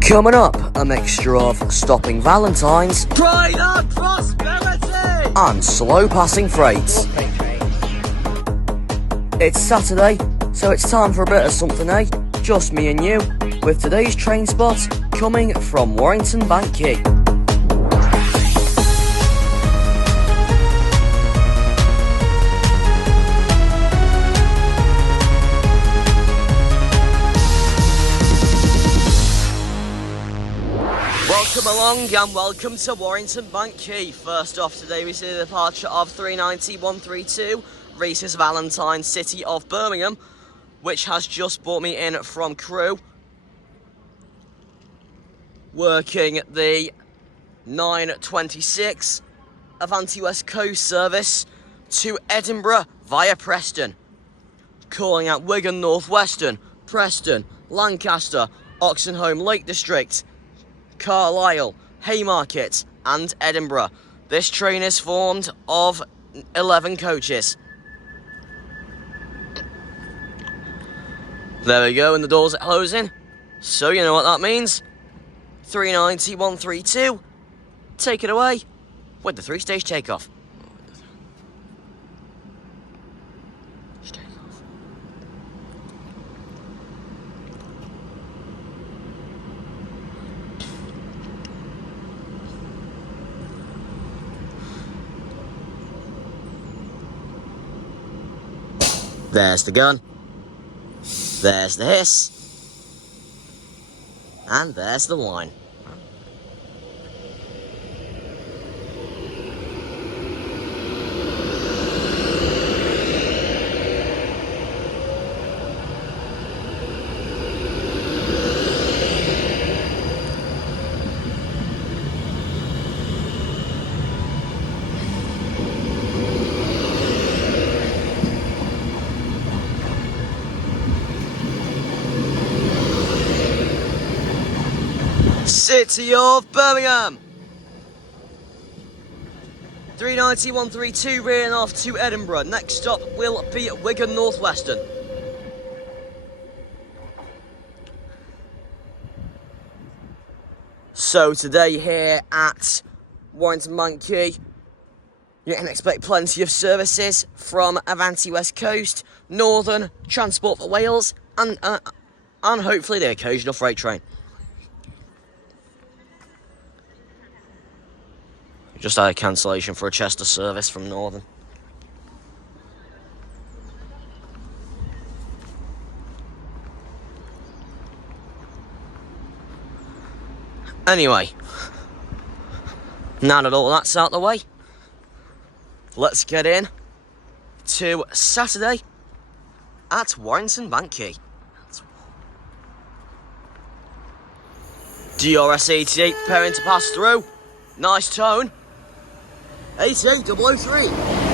Coming up, a mixture of stopping Valentine's Pride and prosperity and slow passing freights. It's Saturday, so it's time for a bit of something, eh? Just me and you, with today's train spot coming from Warrington Quay. Welcome along and welcome to Warrington Quay. First off today we see the departure of 390-132 Reese's Valentine City of Birmingham, which has just brought me in from Crewe, working the 9:26 Avanti West Coast service to Edinburgh via Preston, calling at Wigan North Western, Preston, Lancaster, Oxenholme Lake District, Carlisle, Haymarket and Edinburgh. This train is formed of 11 coaches. There we go, and the doors are closing, so you know what that means. 390-132, take it away with the 3-stage takeoff. There's the gun, there's the hiss, and there's the line. City of Birmingham. 390-132 rearing off to Edinburgh. Next stop will be Wigan North Western. So today here at Warrington Quay, you can expect plenty of services from Avanti West Coast, Northern, Transport for Wales, and hopefully the occasional freight train. Just had a cancellation for a Chester service from Northern. Anyway, now that all that's out the way, let's get in to Saturday at Warrington Quay. DRS 88 preparing to pass through. Nice tone. 88-003.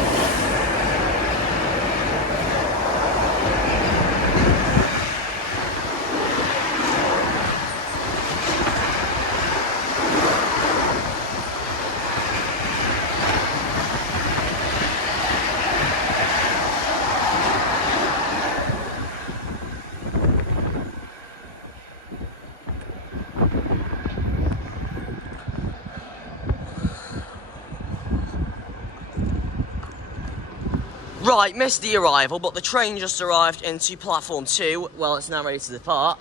Right, missed the arrival, but the train just arrived into platform 2. Well, it's now ready to depart.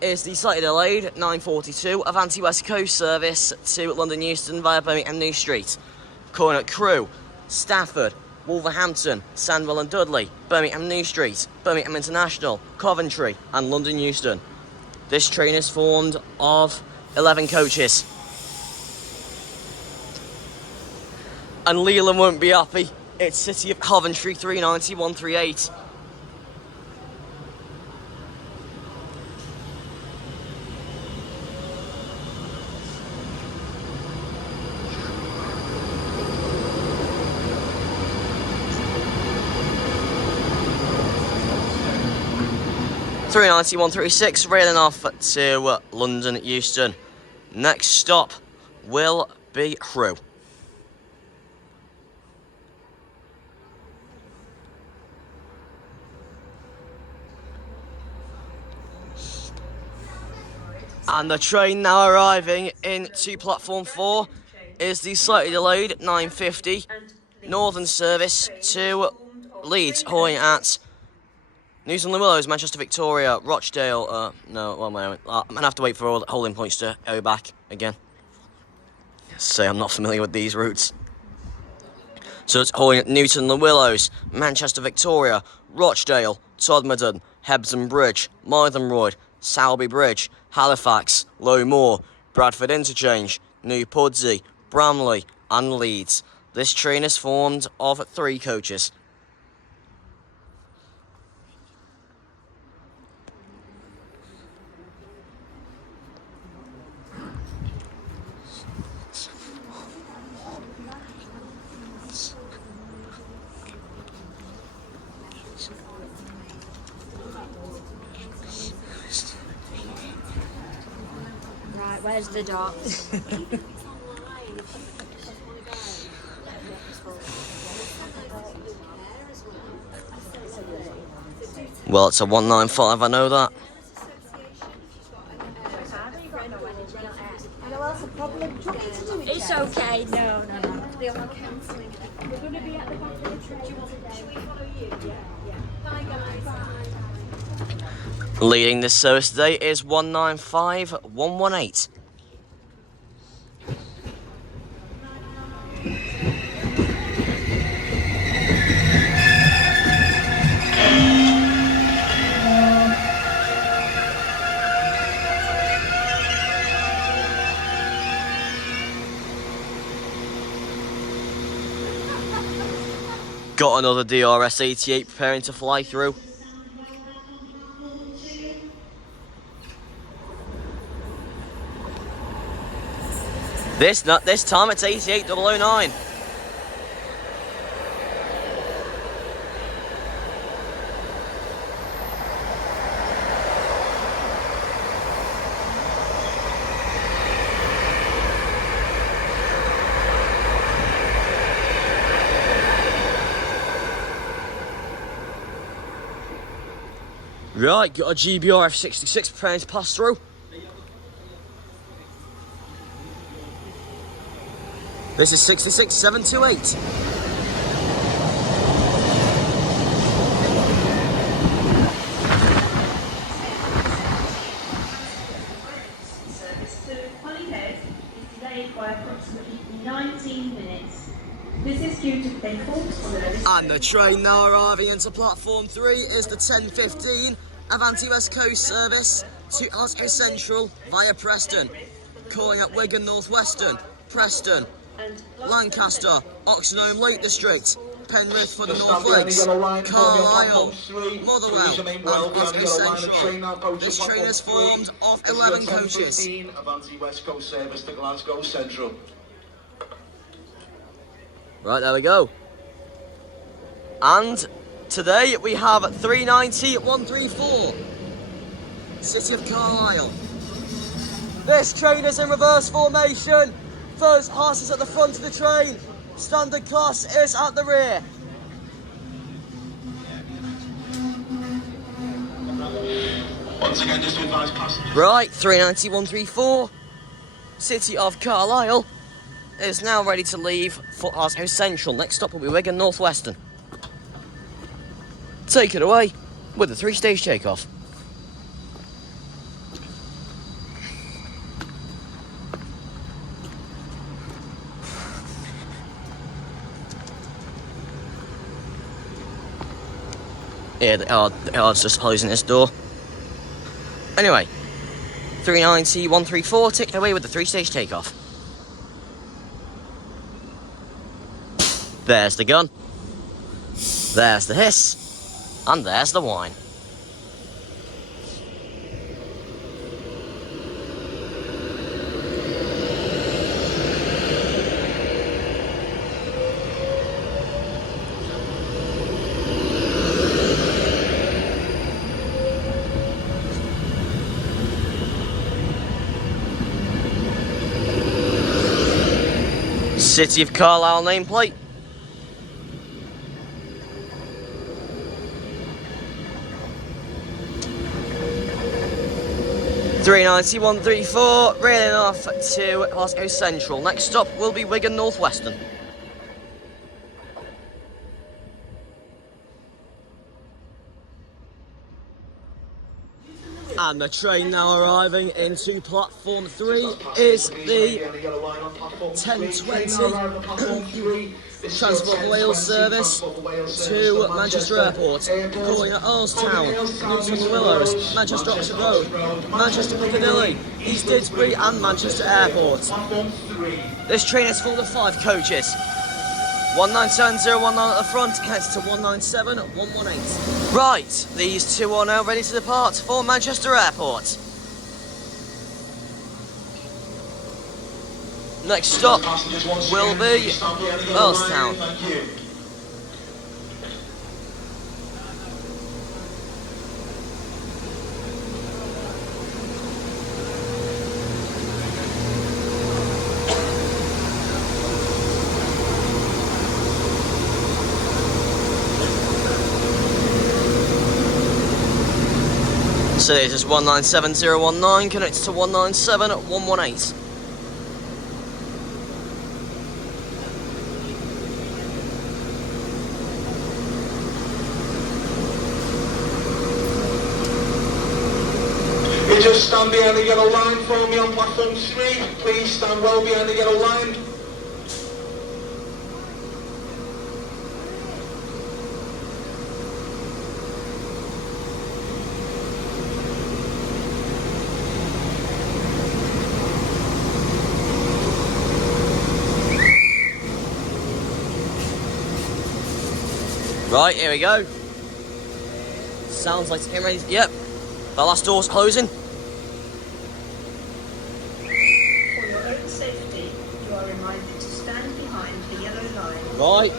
Is the slightly delayed 9:42 Avanti West Coast service to London Euston via Birmingham New Street, calling at Crewe, Stafford, Wolverhampton, Sandwell and Dudley, Birmingham New Street, Birmingham International, Coventry and London Euston. This train is formed of 11 coaches. And Leland won't be happy. It's City of Coventry 390-138. (390-136) railing off to London Euston. Next stop will be Crewe. And the train now arriving into platform 4 is the slightly delayed 9:50 Northern service to Leeds, hauling at Nuneaton the Willows, Manchester Victoria, Rochdale. No, one moment. I'm gonna have to wait for all the holding points to go back again. Say I'm not familiar with these routes. So it's hauling at Nuneaton the Willows, Manchester Victoria, Rochdale, Todmorden, Hebden Bridge, Mythen Road, Salby Bridge, Halifax, Low Moor, Bradford Interchange, New Pudsey, Bramley and Leeds. This train is formed of 3 coaches. Right, where's the dot? Well, it's a 195, I know that. It's okay. No. They are cancelling. We're going to be at the back of the train today. Should we follow you? Yeah. Bye guys. Leading this service today is 195118. Got another DRS 88 preparing to fly through. This time it's 88009. Right, got a GBR F66 preparing to pass through. This is 66728. Service to Holyhead is delayed by approximately 19 minutes. This is due to a fault on the And the train now arriving into platform 3 is the 10:15 Avanti West Coast service to Glasgow Central via Preston, calling at Wigan North Western, Preston, Lancaster, Oxenholme Lake District, Penrith for the North Lakes, Carlisle, Motherwell and Glasgow Central. This train is formed of 11 coaches. Avanti West Coast service to Glasgow Central. Right, there we go. And today we have 390-134, City of Carlisle. This train is in reverse formation. First class is at the front of the train. Standard class is at the rear. Once again, just to advise passengers. Right, 390-134, City of Carlisle is now ready to leave for Glasgow Central. Next stop will be Wigan North Western. Take it away with the 3-stage takeoff. Yeah, the yard's just closing this door. Anyway, 390-134, take it away with the 3-stage takeoff. There's the gun. There's the hiss. And there's the whine. City of Carlisle nameplate. 39134, railing off to Glasgow Central. Next stop will be Wigan Northwestern. And the train now arriving into platform 3 is the 10:20 Transport Wales service to Manchester Airport, calling at Earlstown, Newton Willows, Manchester Oxford Road, Manchester Piccadilly, East Didsbury and Manchester Airport. This train is full of 5 coaches. 197019 at the front, connected to 197118. Right, these two are now ready to depart for Manchester Airport. Next stop will be Earlstown. So this is 197019 connected to 197118. You just stand behind the yellow line for me on platform 3. Please stand well behind the yellow line. Right, here we go. Sounds like it's getting ready. Yep, the last door's closing. For your own safety, you are reminded to stand behind the yellow line. Right,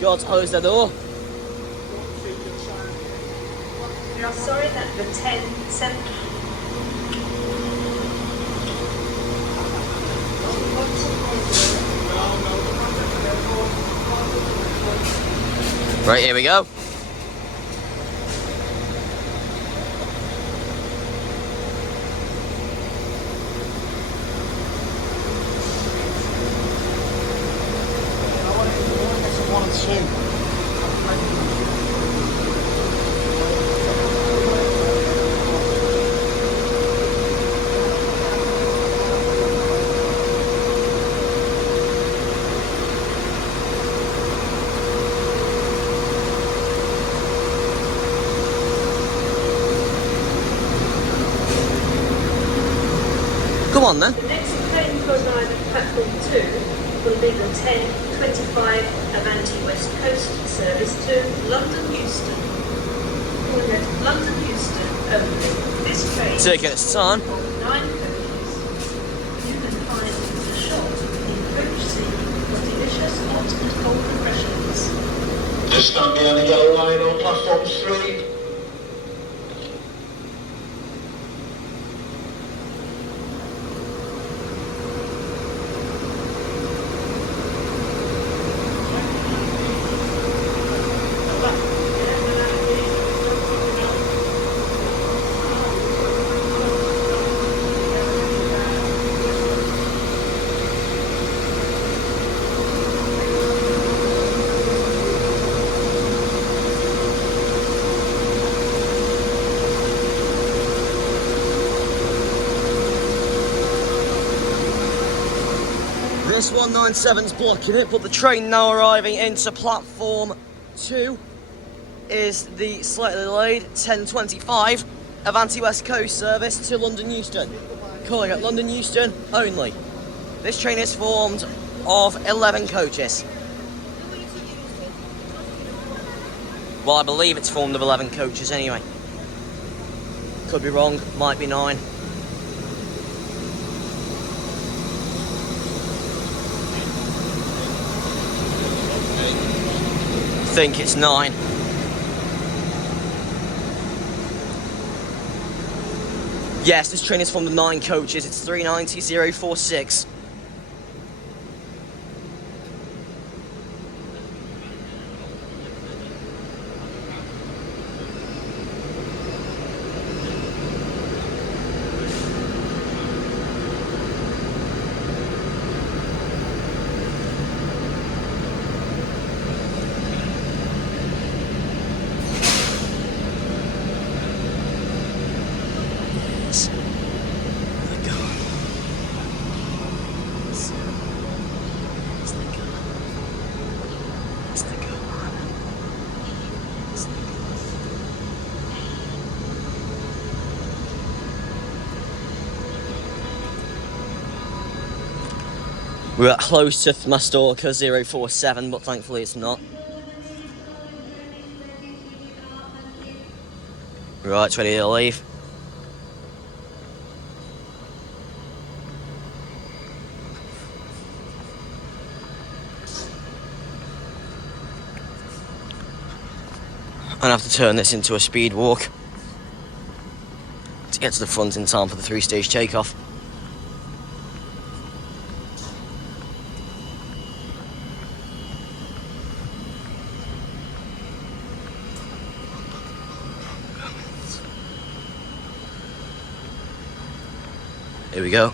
got to close the door. We are sorry that the 10:7. Right, here we go. Come on then. The next train to arrive at platform 2 will be the 10:25 Avanti West Coast service to London Euston. Calling at London Euston only. This train Taking its time. of 9 coaches. You can find the shop in Coach C for delicious hot and cold refreshments. Just stand behind the yellow line on platform 3. This 197's blocking it, but the train now arriving into platform 2 is the slightly delayed 10:25 Avanti West Coast service to London Euston. Calling at London Euston only. This train is formed of 11 coaches. Well, I believe it's formed of 11 coaches anyway. Could be wrong, might be 9. I think it's 9. Yes, this train is from the 9 coaches. It's 390046. is the gun. It's the gun. It's the gun, man. It's the gun. We're close to my stalker 047, but thankfully it's not. Right, it's ready to leave. I have to turn this into a speed walk to get to the front in time for the 3-stage takeoff. Here we go.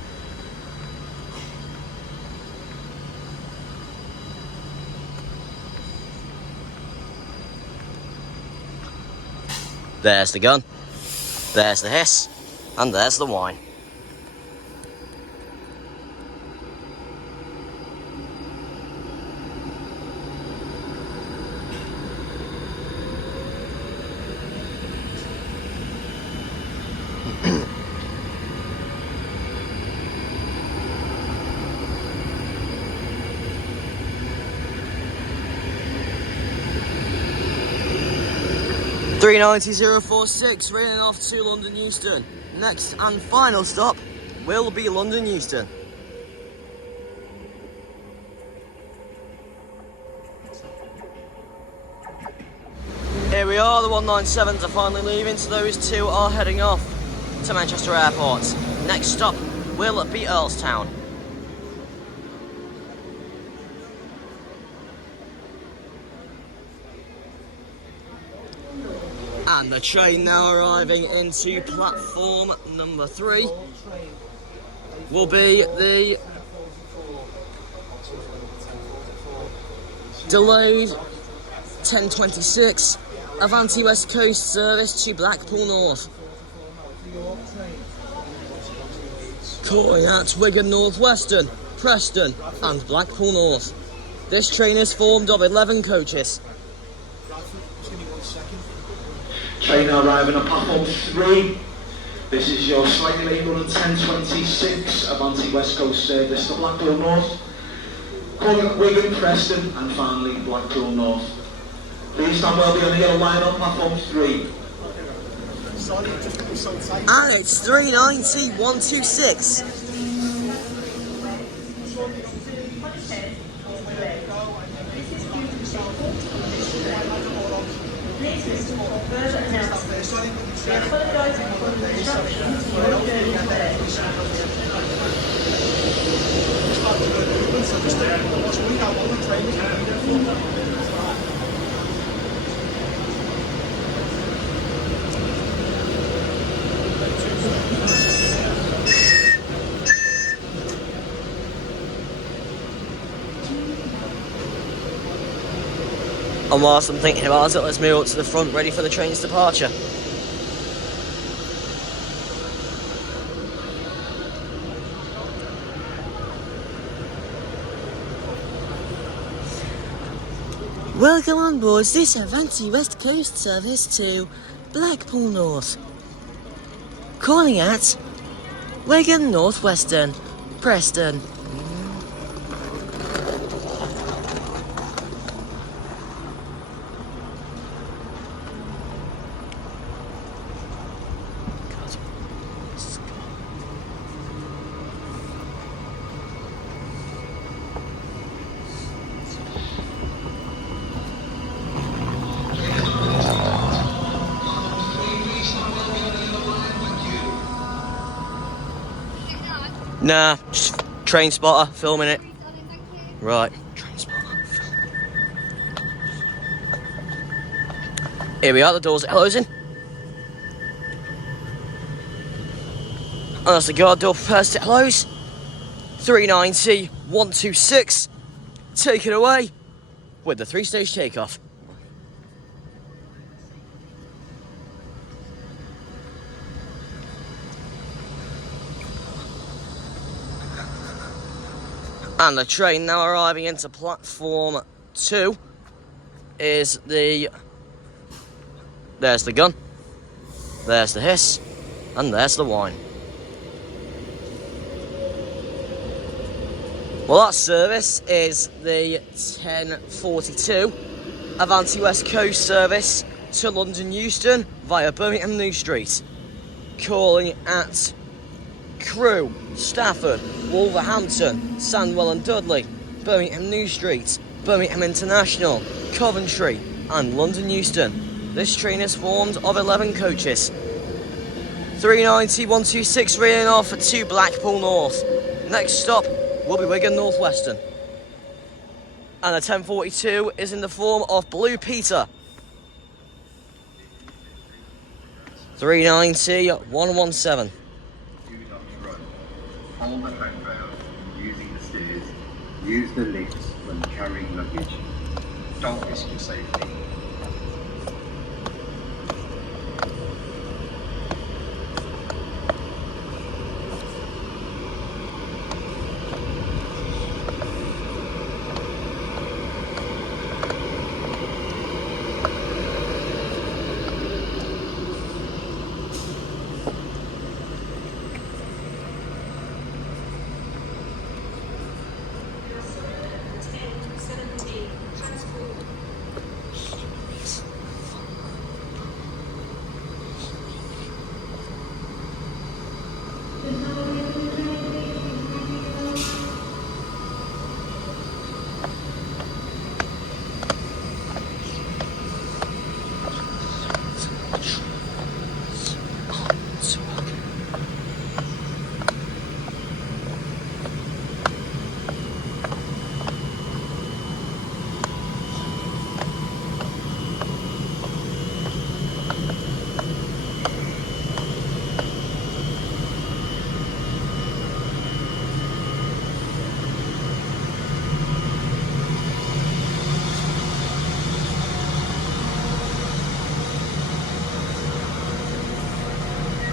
There's the gun, there's the hiss, and there's the wine. $390,046, raining off to London Euston. Next and final stop will be London Euston. Here we are, the 197s are finally leaving, so those two are heading off to Manchester Airport. Next stop will be Earlstown. And the train now arriving into platform number 3 will be the delayed 10:26 Avanti West Coast service to Blackpool North. Calling at Wigan North Western, Preston and Blackpool North. This train is formed of 11 coaches. Train now arriving at platform 3. This is your slightly late run 10:26 Avanti West Coast service to Blackpool North. Calling at Wigan, Preston and finally Blackpool North. Please stand well behind the yellow line on platform 3. And it's 390,126. Further announcements. We apologise for the disruption to your journey today. And whilst I'm thinking about it, let's move up to the front, ready for the train's departure. Welcome on board this Avanti West Coast service to Blackpool North. Calling at Wigan North Western, Preston. Nah, just train spotter, filming it. Right, train spotter. Here we are, the doors are closing. And as the guard door prepares to close, 390,126, take it away with the 3-stage takeoff. And the train now arriving into platform 2 is the... There's the gun, there's the hiss, and there's the whine. Well, that service is the 10:42 Avanti West Coast service to London Euston via Birmingham New Street, calling at Crewe, Stafford, Wolverhampton, Sandwell and Dudley, Birmingham New Street, Birmingham International, Coventry and London Euston. This train is formed of 11 coaches. 390, 126 reeling off to Blackpool North. Next stop will be Wigan North Western. And the 10:42 is in the form of Blue Peter. 390, 117. Do not run. Hold the handrail using the stairs. Use the lifts when carrying luggage. Don't risk your safety.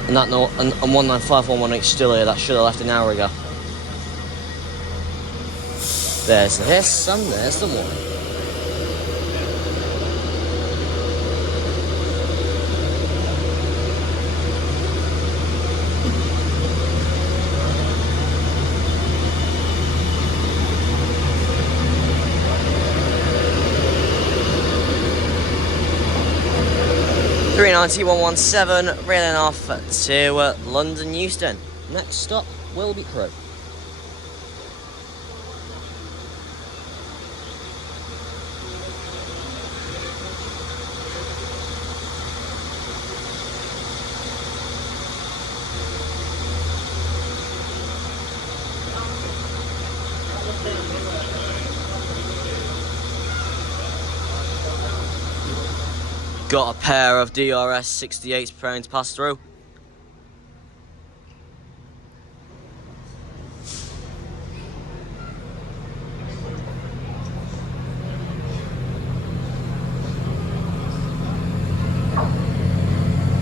And that note, and 195118 still here, that should have left an hour ago. There's the hiss, and there's the one. Three 117 railing off to London Euston. Next stop will be Crewe. Got a pair of DRS 68s preparing to pass through.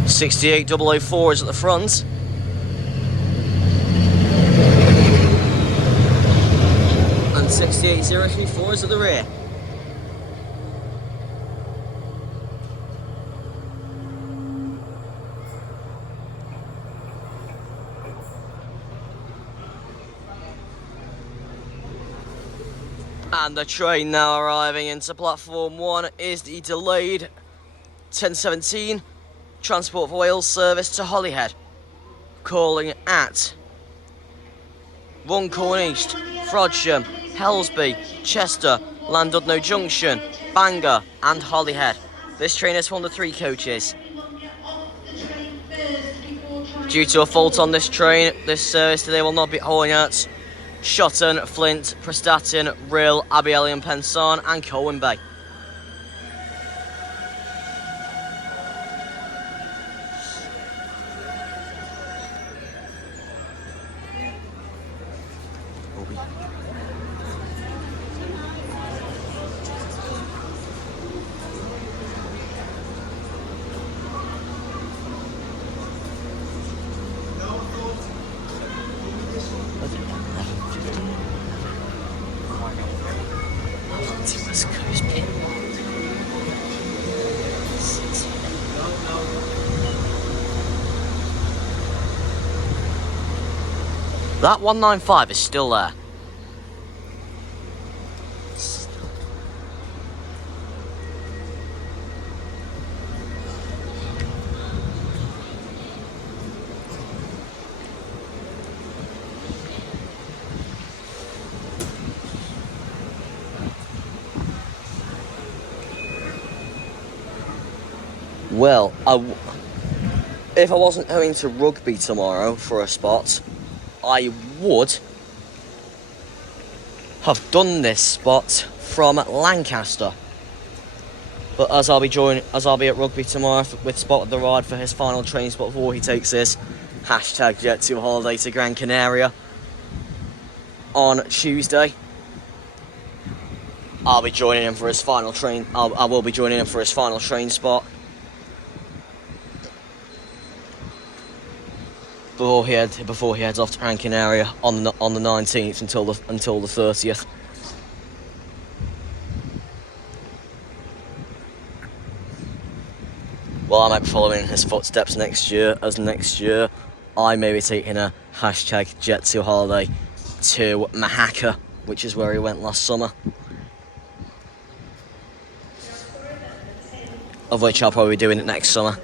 .68 004 is at the front. And 68 034 is at the rear. And the train now arriving into platform 1 is the delayed 1017 Transport for Wales service to Holyhead, calling at Runcorn East, Frodsham, Helsby, Chester, Llandudno Junction, Bangor and Holyhead. This train is formed of 3 coaches. Due to a fault on this train, this service today will not be hauling at Shotton, Flint, Prestatyn, Rhyl, Abbey and Pensarn and Colwyn Bay. Avanti West Coast pin. That 195 is still there. Well, if I wasn't going to Rugby tomorrow for a spot, I would have done this spot from Lancaster. But as I'll be at Rugby tomorrow with Spot of the Ride for his final train spot before he takes his hashtag jet to holiday to Gran Canaria on Tuesday, I'll be joining him for his final train. I will be joining him for his final train spot before he heads off to Gran Canaria on the 19th until the 30th. Well, I might be following in his footsteps next year, as next year I may be taking a hashtag jet to holiday to Mahaka, which is where he went last summer. Of which I'll probably be doing it next summer.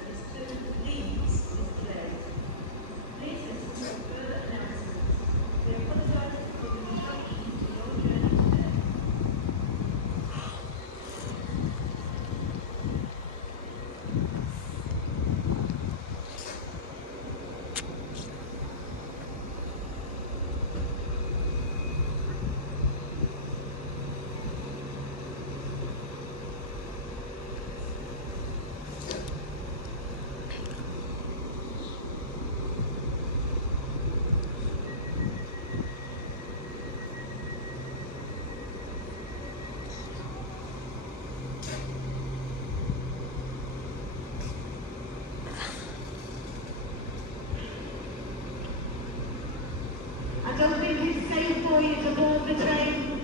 I don't think it's safe for you to board the train.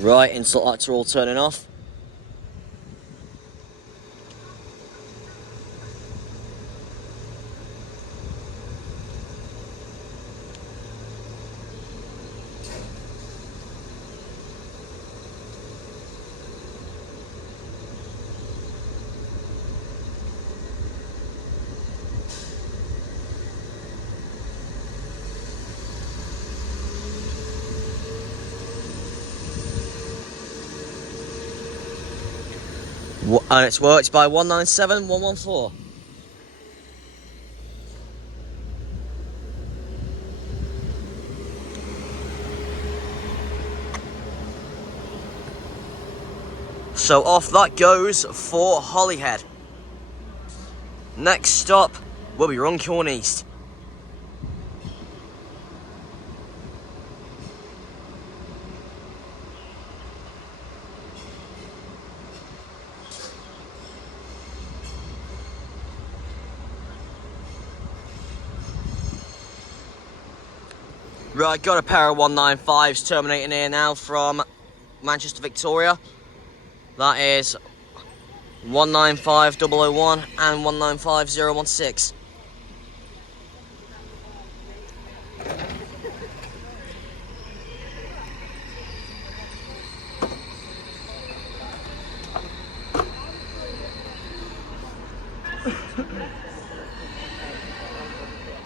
Right, insult lights are all turning off. And it's worked by 197 114. So off that goes for Holyhead. Next stop will be Runcorn East. Right, got a pair of 195s terminating here now from Manchester Victoria. That is 195001 and 195016.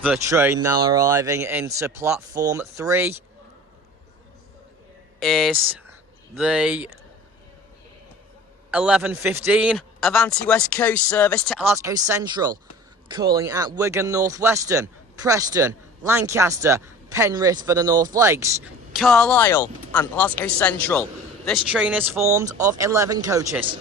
The train now arriving into platform 3 is the 11:15 Avanti West Coast service to Glasgow Central, calling at Wigan North Western, Preston, Lancaster, Penrith for the North Lakes, Carlisle and Glasgow Central. This train is formed of 11 coaches.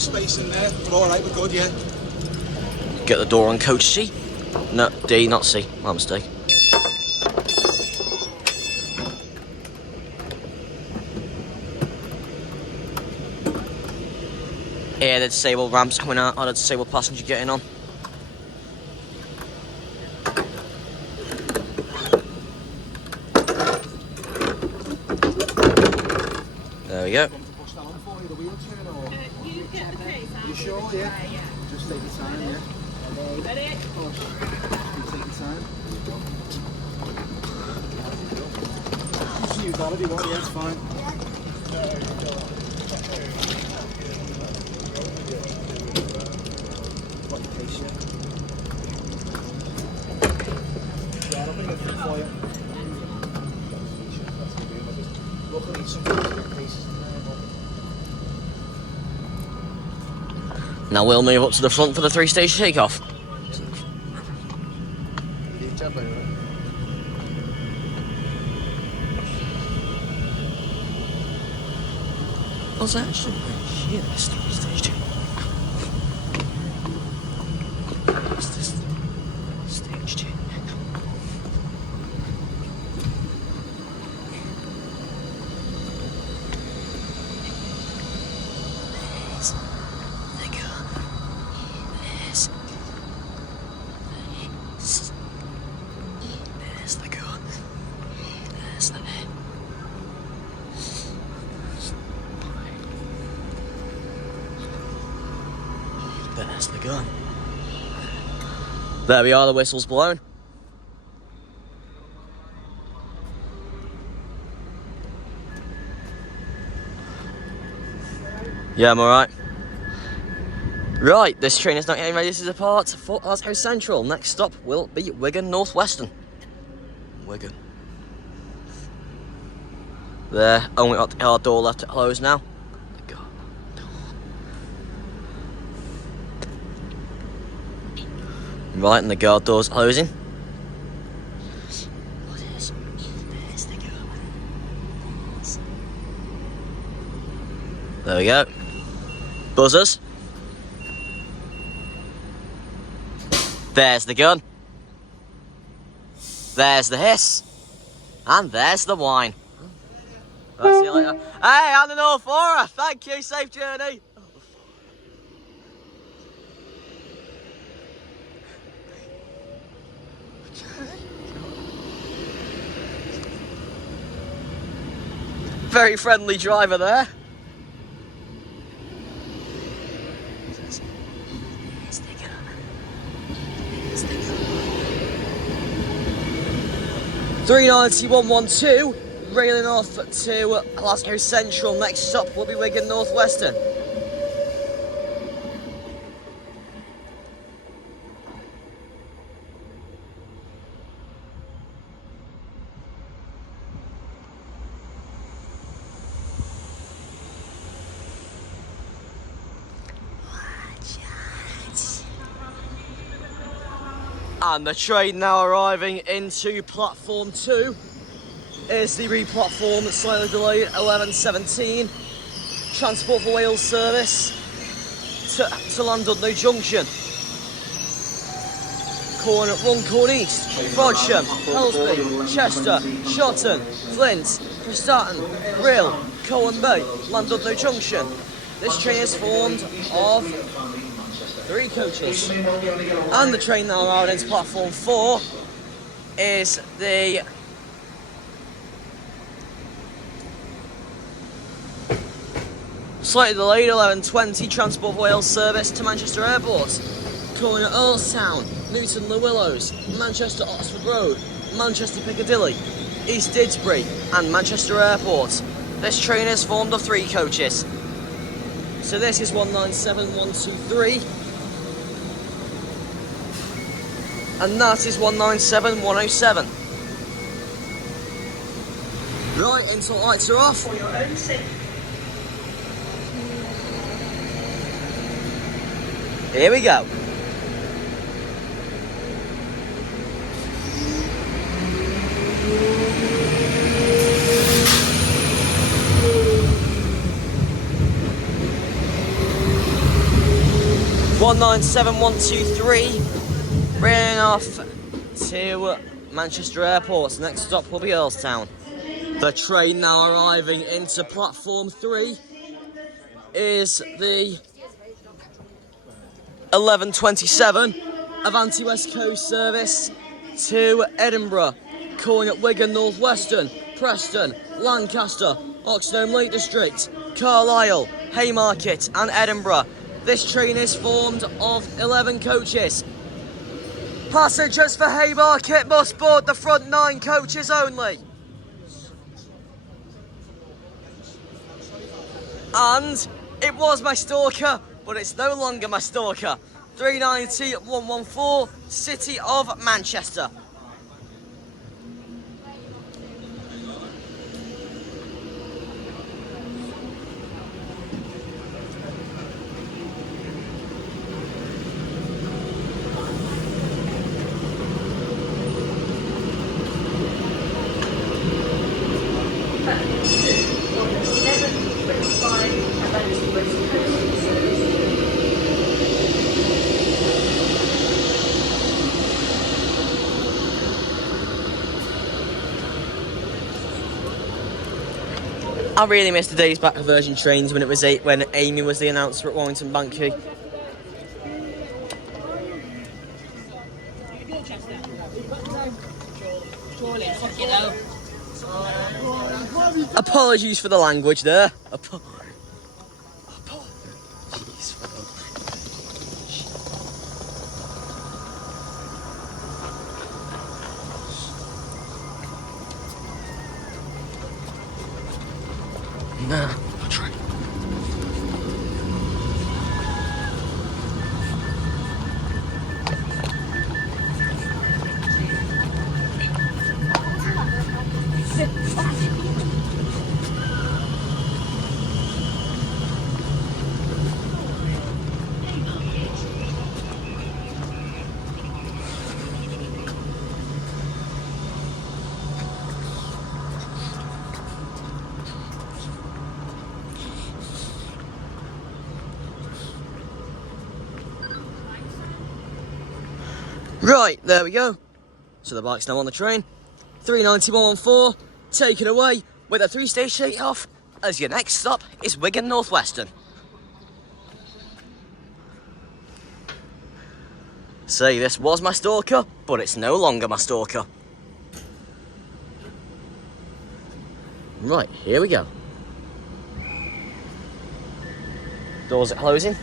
space in there. We're all right. We're good, yeah. Get the door on coach C. No, D, not C. My mistake. Here, the disabled ramps coming out, or the disabled passenger getting on. There we go. Push that on for you, the wheelchair, or? You get the case. You sure, yeah? Just take your time, yeah? Ready? Push. Just take your time. You've got it, you want, yeah, it's fine. What the case, yeah? Yeah, I'll bring it through for you. Luckily, some cases in there, but... Now we'll move up to the front for the 3-stage takeoff. What's that? Shit, this 3-stage takeoff. What's this? Stage 2. There's the gun. There we are, the whistle's blown. Yeah, I'm alright. Right, this train is not getting ready to depart for Glasgow Central. Next stop will be Wigan Northwestern. Wigan. There, only got our door left to close now. Right, and the guard door's closing. There we go. Buzzers. There's the gun. There's the hiss. And there's the wine. Right, see you later. Hey, I'm an All-Fourer. Thank you, safe journey. Very friendly driver there. $390-112, railing off to Glasgow Central. Next stop will be Wigan Northwestern. And the train now arriving into platform 2 is the re-platform that's slightly delayed, 11:17. Transport for Wales service to Llandudno Junction. Runcorn East, Frodsham, Helsby, Chester, Shotton, Flint, Prestatyn, Rhyl, Cowan Bay, Llandudno Junction. This train is formed of 3 coaches. And the train now arriving into platform 4 is the slightly delayed 11:20 Transport for Wales service to Manchester Airport, calling at Earlstown, Newton Le Willows, Manchester Oxford Road, Manchester Piccadilly, East Didsbury and Manchester Airport. This train is formed of 3 coaches. So this is 197-123 and that is 197-107. Right, until lights are off. For your own safety. Here we go. 197123, railing off to Manchester Airport. Next stop will be Earlstown. The train now arriving into platform 3 is the 11:27 Avanti West Coast service to Edinburgh, calling at Wigan, North Western, Preston, Lancaster, Oxenholme Lake District, Carlisle, Haymarket and Edinburgh. This train is formed of 11 coaches. Passengers for Haymarket must board the front 9 coaches only. And it was my stalker, but it's no longer my stalker. 390-114, City of Manchester. I really miss the days back of Virgin Trains when it was when Amy was the announcer at Warrington Quay. Apologies for the language there. Apologies for the language. Nah, I'll try. Right, there we go. So the bike's now on the train. 390-114, taken away with a 3-stage takeoff, as your next stop is Wigan North Western. Say this was my stalker, but it's no longer my stalker. Right, here we go. Doors are closing.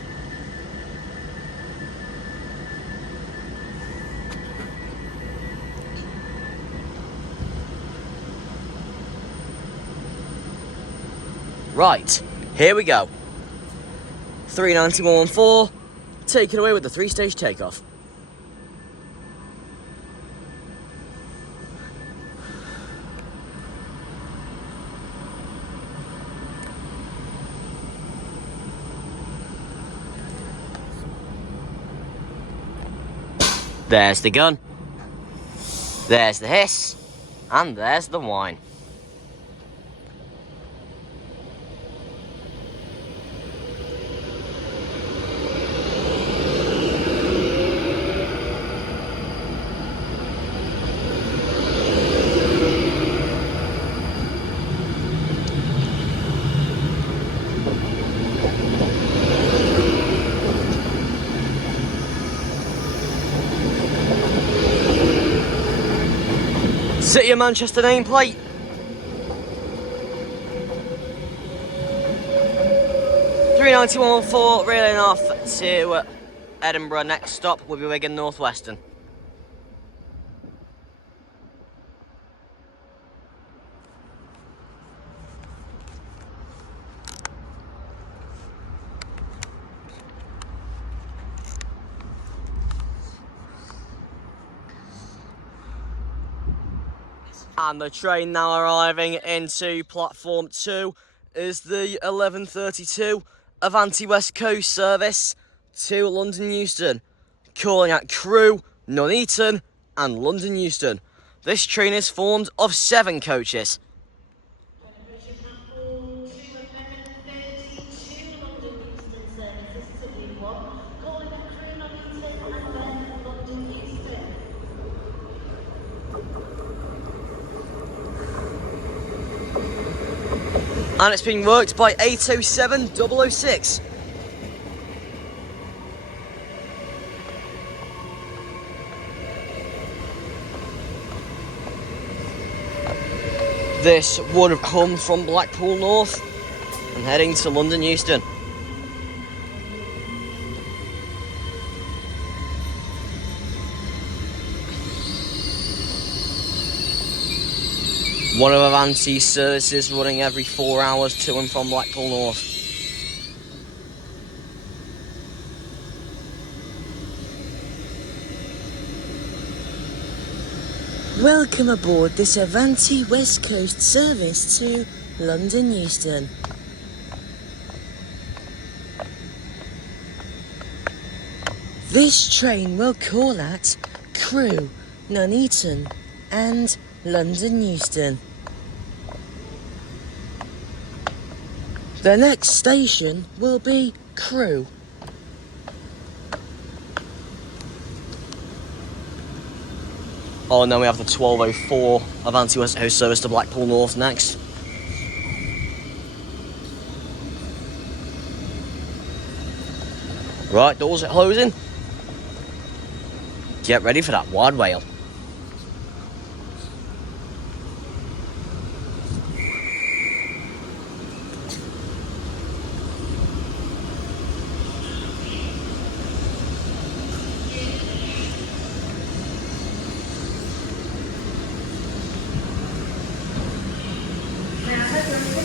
Right, here we go. 390-114, taken away with the 3-stage takeoff. There's the gun, there's the hiss, and there's the whine. City of Manchester nameplate. (390-114) railing off to Edinburgh. Next stop will be Wigan North Western. And the train now arriving into platform 2 is the 11:32 Avanti West Coast service to London Euston, calling at Quay, Nuneaton and London Euston. This train is formed of 7 coaches. And it's being worked by 807-006. This would have come from Blackpool North and heading to London Euston. One of Avanti's services running every 4 hours to and from Blackpool North. Welcome aboard this Avanti West Coast service to London Euston. This train will call at Quay, Nuneaton and London Euston. The next station will be Quay. Oh, and then we have the 12:04 Avanti West Coast service to Blackpool North next. Right, doors are closing. Get ready for that wide whale.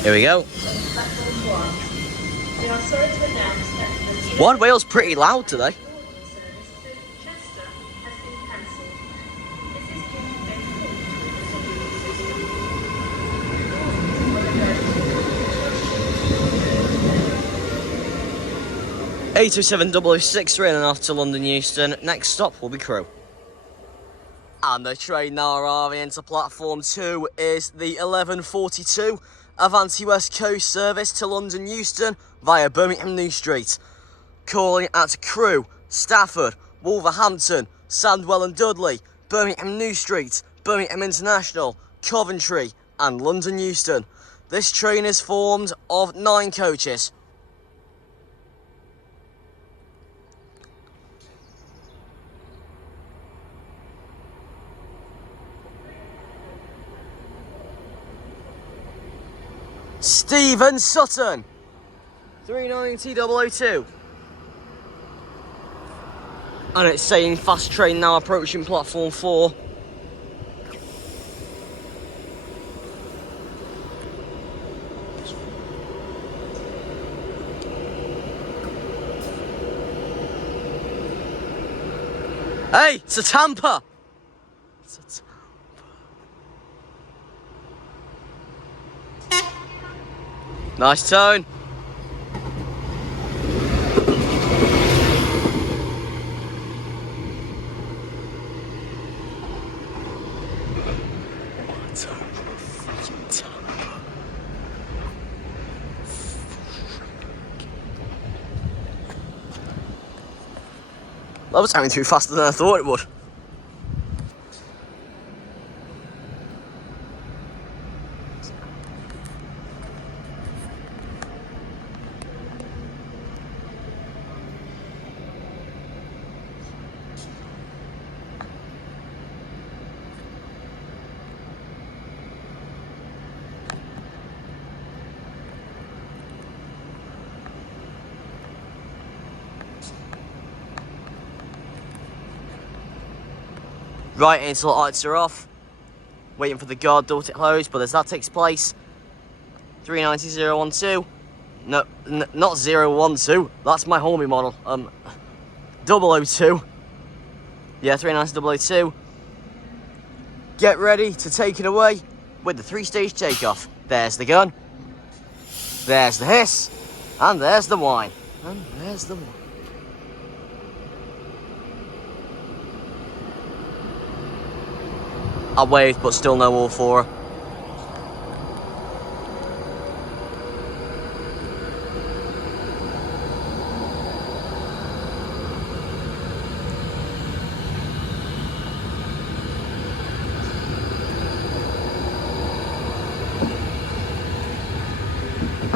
Here we go. Wide whale's pretty loud today. 807-006 running off to London Euston. Next stop will be Quay. And the train now arriving into platform 2 is the 11:42 Avanti West Coast service to London Euston via Birmingham New Street. Calling at Crewe, Stafford, Wolverhampton, Sandwell and Dudley, Birmingham New Street, Birmingham International, Coventry and London Euston. This train is formed of 9 coaches. Stephen Sutton, 390-002. And it's saying fast train now approaching platform 4. Hey, it's a Tampa! It's a Tampa. Nice tone. That was going too faster than I thought it would. Right, until the lights are off. Waiting for the guard door to close, but as that takes place, 390-012. No, not 012. That's my homie model. 002. Yeah, 390-002. Get ready to take it away with the 3-stage takeoff. There's the gun. There's the hiss. And there's the whine. And there's the whine. I waved, but still no all for her.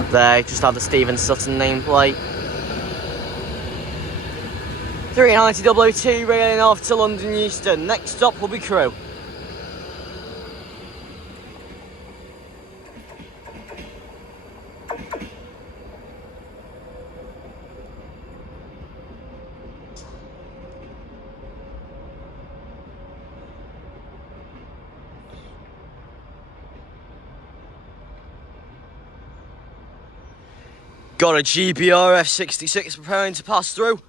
They just have the Stephen Sutton nameplate. 390 railing off to London Euston. Next stop will be Crewe. Got a GBR F66 preparing to pass through.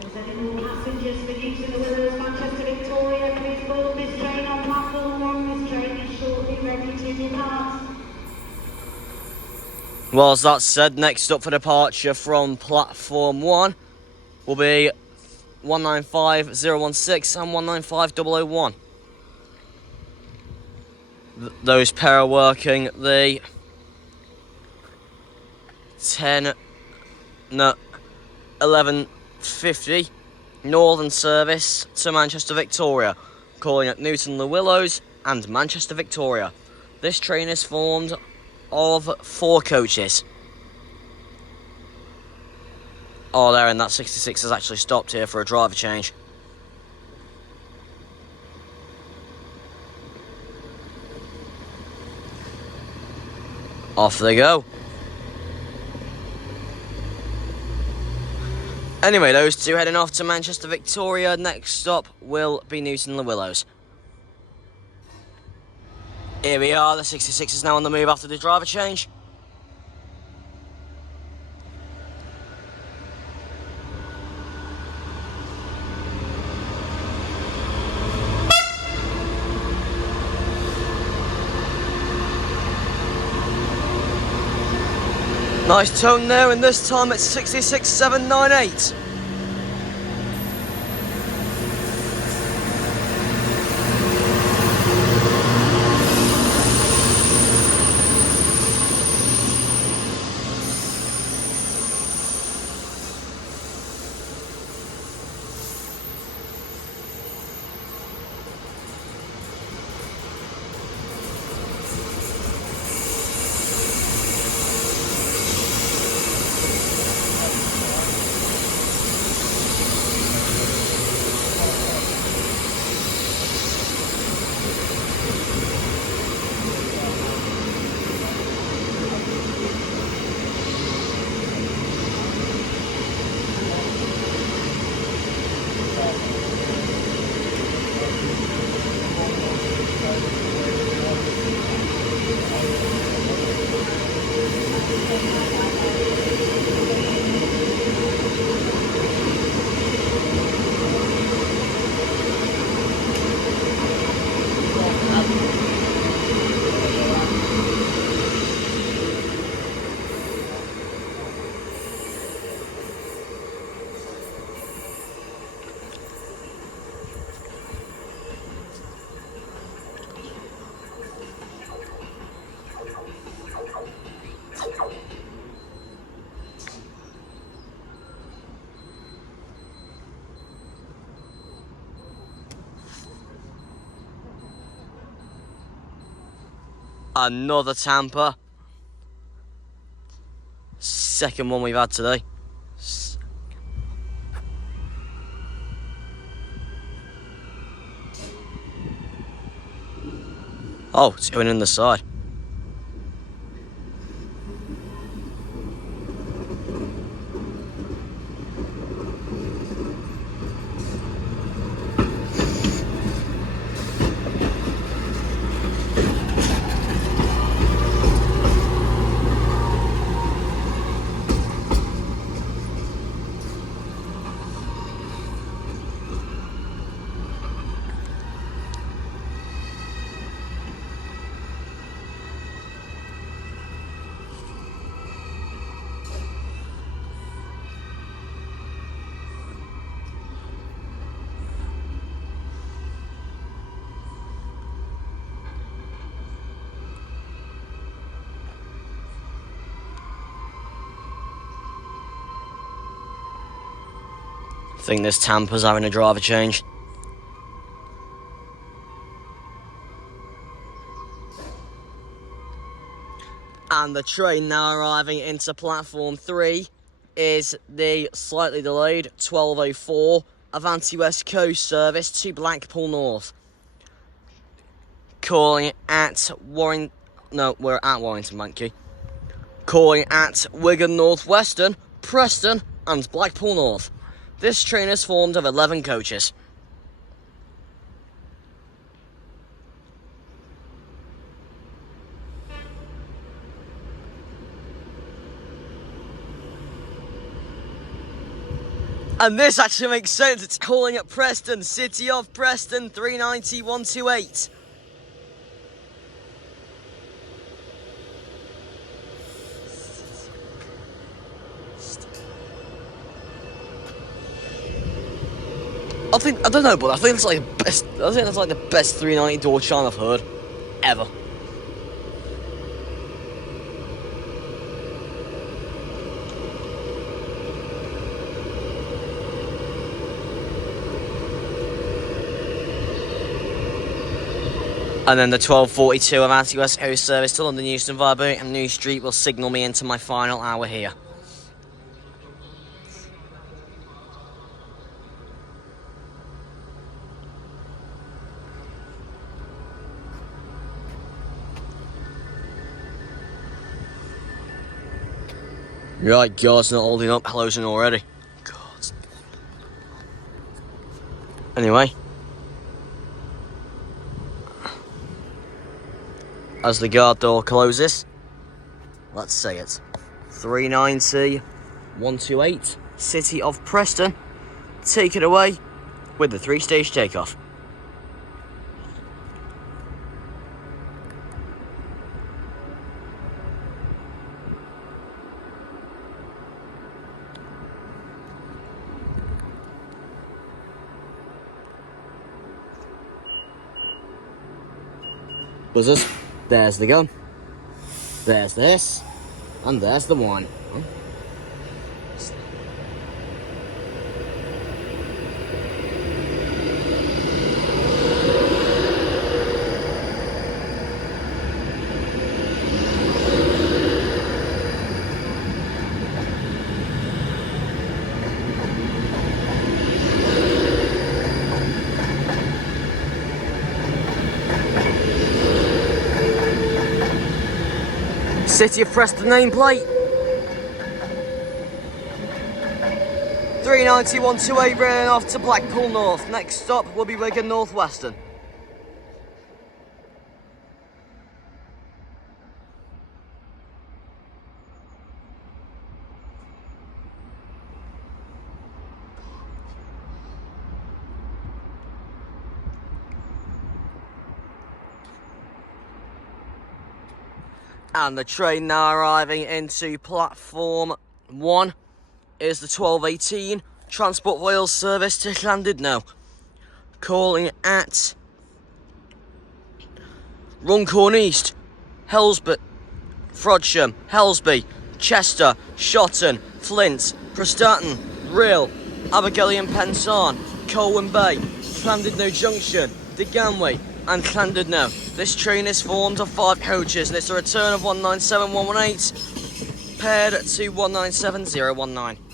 Is there any more passengers for use in the Willows, Manchester, Victoria? Please board this train on platform 1. This train is shortly ready to depart. Well, as that said, next up for departure from platform 1 will be 195016 and 195001. Those pair are working the 11:50 Northern service to Manchester Victoria, calling at Newton Le Willows and Manchester Victoria. This train is formed of 4 coaches. Oh, there, and that 66 has actually stopped here for a driver change. Off they go. Anyway, those two heading off to Manchester Victoria. Next stop will be Newton Le Willows. Here we are, the 66 is now on the move after the driver change. Nice tone there, and this time it's 66.798. Another tamper. Second one we've had today. Oh, it's going in the side. think this Tampa's having a driver change. And the train now arriving into platform 3 is the slightly delayed 12:04 Avanti West Coast service to Blackpool North. Calling at Warrington. No, we're at Warrington, thank you. Calling at Wigan North Western, Preston, and Blackpool North. This train is formed of 11 coaches. And this actually makes sense. It's calling at Preston, City of Preston, 390 128. I don't know, but I think it's like the best. I think that's like the best 390 door chime I've heard ever. And then the 12:42 Avanti West Coast service to London Euston via Birmingham New Street will signal me into my final hour here. Right, God's not holding up, closing already. God. Anyway. As the guard door closes, let's say it. 390 128, City of Preston. Take it away with the 3-stage takeoff. Buzzers. There's the gun, there's this, and there's the one. City of Preston nameplate. 390 128 running off to Blackpool North. Next stop will be Wigan North Western. And the train now arriving into platform 1 is the 12:18 Transport Wales service to Llandudno. Calling at Runcorn East, Helsby, Frodsham, Helsby, Chester, Shotton, Flint, Prestatyn, Rhyl, Abergele and Pensarn, Colwyn Bay, Llandudno Junction, Deganwy and Llandudno. This train is formed of 5 coaches and it's a return of 197 118 paired to 197 019.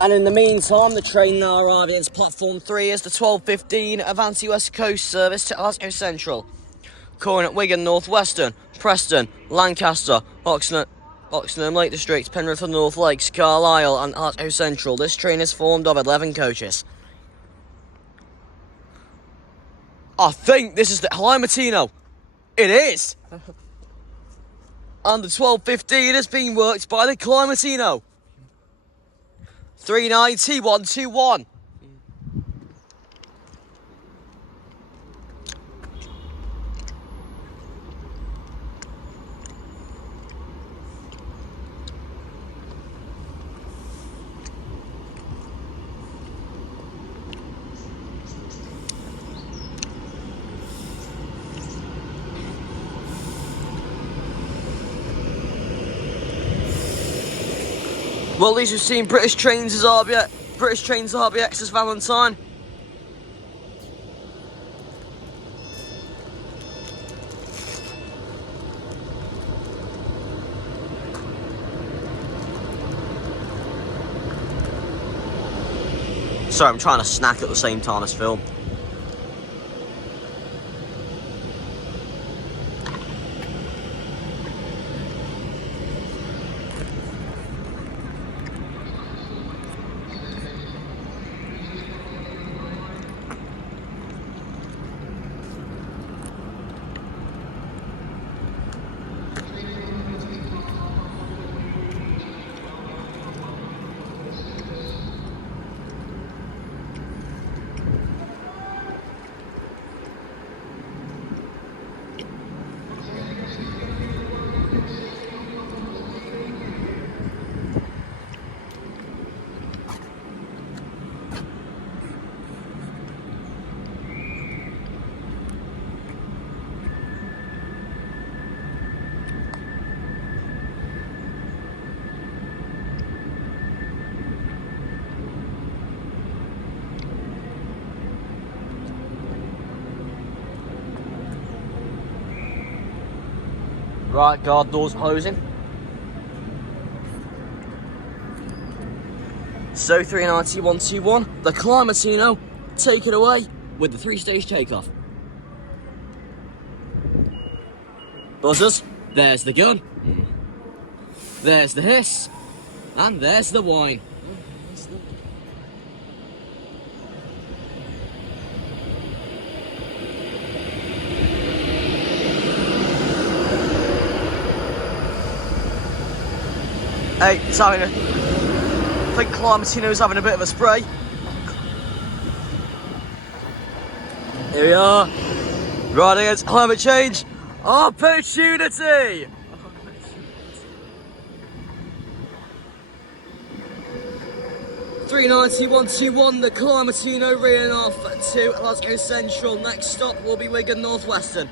And in the meantime, the train now arriving into platform 3 is the 12:15 Avanti West Coast service to Glasgow Central. Calling at Wigan North Western, Preston, Lancaster, Oxenham Lake District, Penrith and North Lakes, Carlisle and Glasgow Central. This train is formed of 11 coaches. I think this is the Climatino. It is! And the 12:15 has been worked by the Climatino. 390 121. Well, at least we've seen British Trains' RBX's Valentine. Sorry, I'm trying to snack at the same time as film. Right, guard doors closing. So 390 121, the Climatino, take it away with the 3-stage takeoff. Buzzers, there's the gun, there's the hiss, and there's the whine. Hey, it's having I think Climatino's having a bit of a spray. Here we are, right against climate change. Opportunity! $390-121, the Climatino reeling off to Glasgow Central. Next stop will be Wigan Northwestern.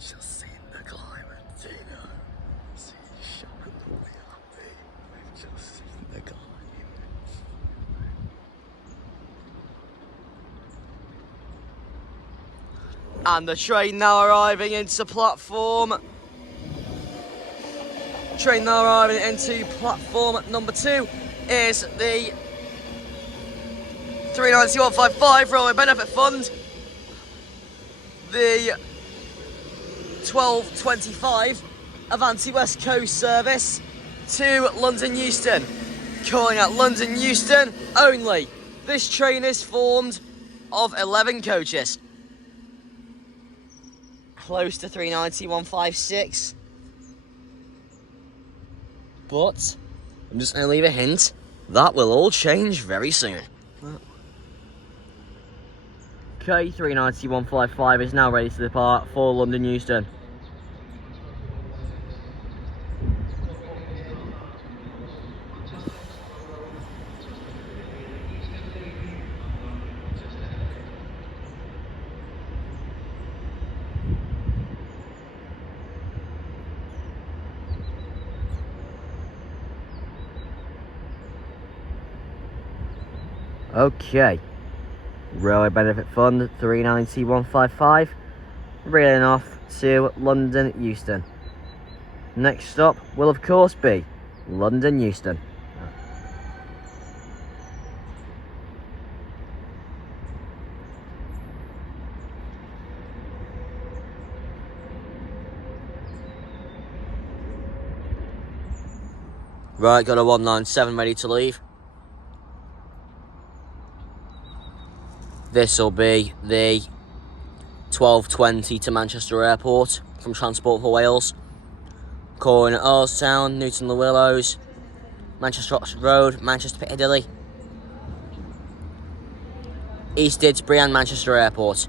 Just seen the Climatino. See, showing the way happy. We've just seen the Climatino. And the train now arriving into platform. Train now arriving into platform number 2 is the 390-155 Railway Benefit Fund. The 1225 Avanti West Coast service to London Euston. Calling at London Euston only. This train is formed of 11 coaches. Close to 390-156. But I'm just going to leave a hint. That will all change very soon. Quay 390-155 is now ready to depart for London Euston. Okay, Railway Benefit Fund 390-155, reeling off to London Euston. Next stop will of course be London Euston. Right, got a 197 ready to leave. This will be the 1220 to Manchester Airport from Transport for Wales. Calling at Earlstown, Newton the Willows, Manchester Oxford Road, Manchester Piccadilly, East Didsbury and Manchester Airport.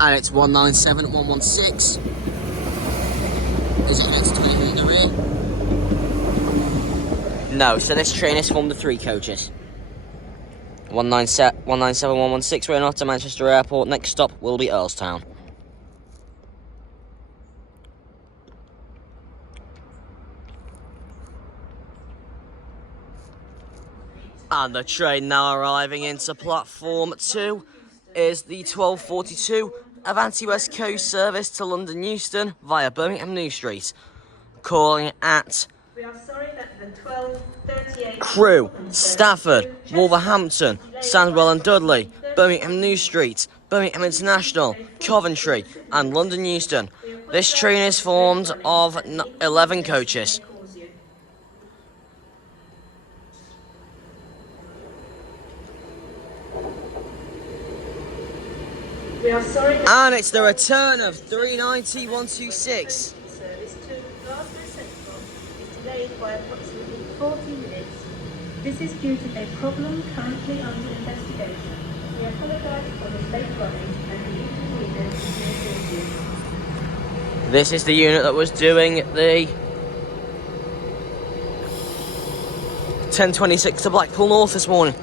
And it's 197-116. Is it next to anything in the rear? No, so this train is formed of 3 coaches. 197-116 running off to Manchester Airport. Next stop will be Earlstown. And the train now arriving into platform 2 is the 12:42 Avanti West Coast service to London Euston via Birmingham New Street. Calling at We are sorry that the 12:38 Crewe, Stafford, Wolverhampton, Sandwell and Dudley, Birmingham New Street, Birmingham International, Coventry and London Euston. This train is formed of 11 coaches. We are sorry that And it's the return of 390-126. service to Glasgow Central is delayed by approximately 40 minutes. This is due to a problem currently under investigation. We apologise for this late running and the inconvenience it may cause you. This is the unit that was doing the 10:26 to Blackpool North this morning.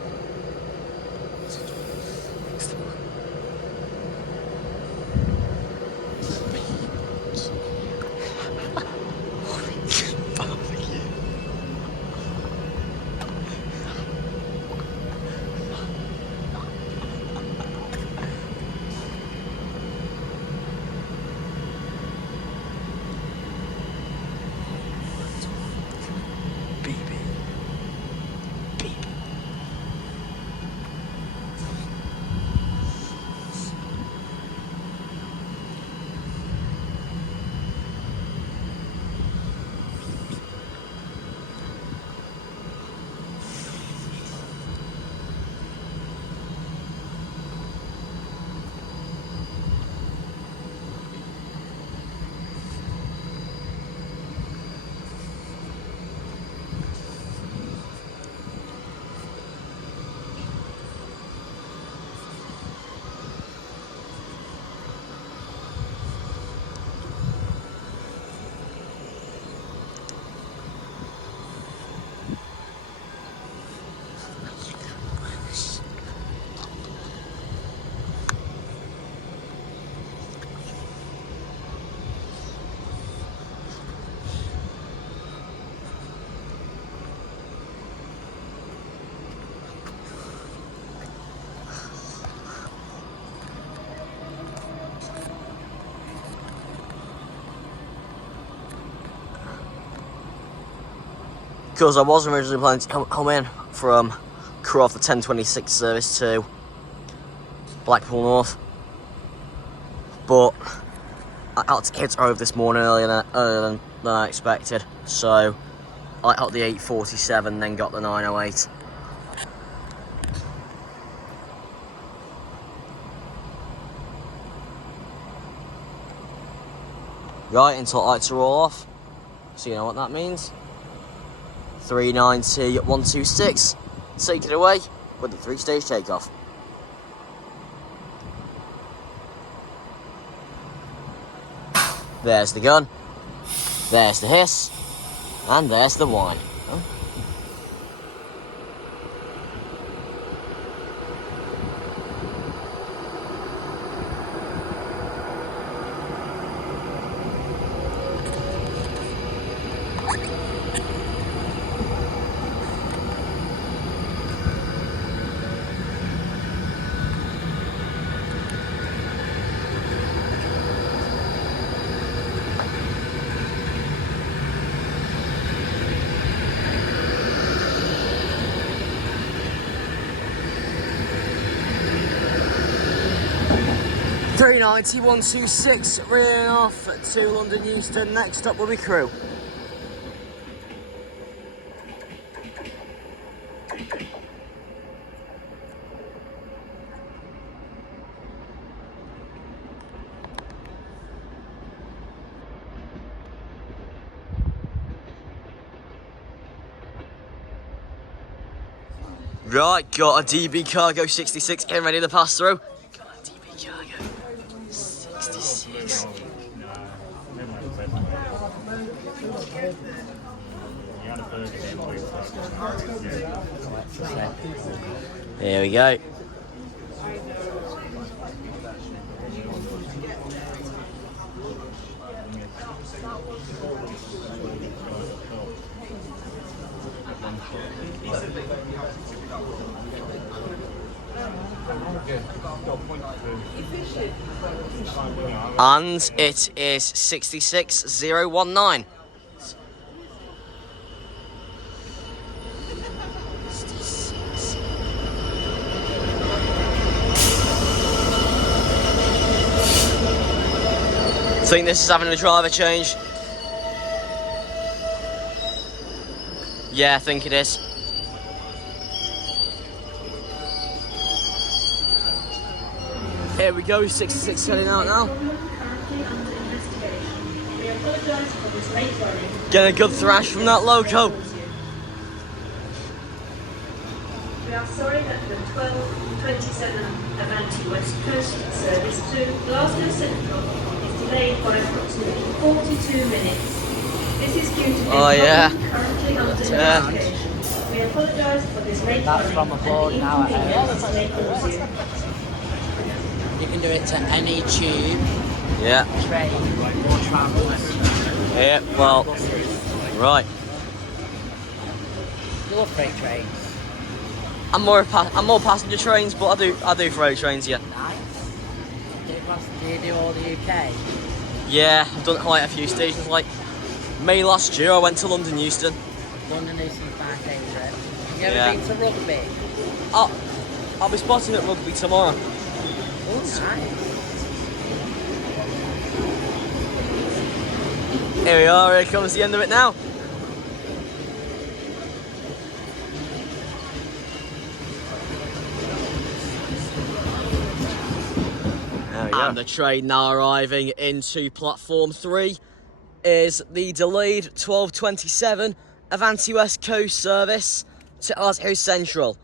Because I was originally planning to come in from Crewe off the 10:26 service to Blackpool North, but I had to hit over this morning earlier than I expected, so I got the 8:47, then got the 9:08. Right, until lights are all off, so you know what that means. 390-126, take it away with the 3-stage takeoff. There's the gun, there's the hiss, and there's the whine. Oh. Three 126, reeling off to London Euston. Next up will be Crewe. Right, got a DB Cargo 66 getting ready to pass through. Got a DB Cargo 66. Here we go. And it is 66,019. I think this is having a driver change. Yeah, I think it is. Here we go, 66 heading out now. Getting a good thrash from that loco. We are sorry that the 12:27 Avanti West Coast service to Glasgow Central is delayed by approximately 42 minutes. This is due to the currently under investigation. We apologise for this late That's from aboard now at home. You can do it to any tube, Yeah. train, or tram. Yeah, well, right. You love freight trains. I'm more passenger trains, but I do freight trains, yeah. Nice. Do you do all the UK? Yeah, I've done quite a few stations. Like May last year, I went to London Euston. London Euston's my favourite. Have you ever Yeah. been to Rugby? I'll be spotting at Rugby tomorrow. Oh, nice. Here we are. Here comes the end of it now. And the train now arriving into platform 3 is the delayed 12:27 Avanti West Coast service to Glasgow Central,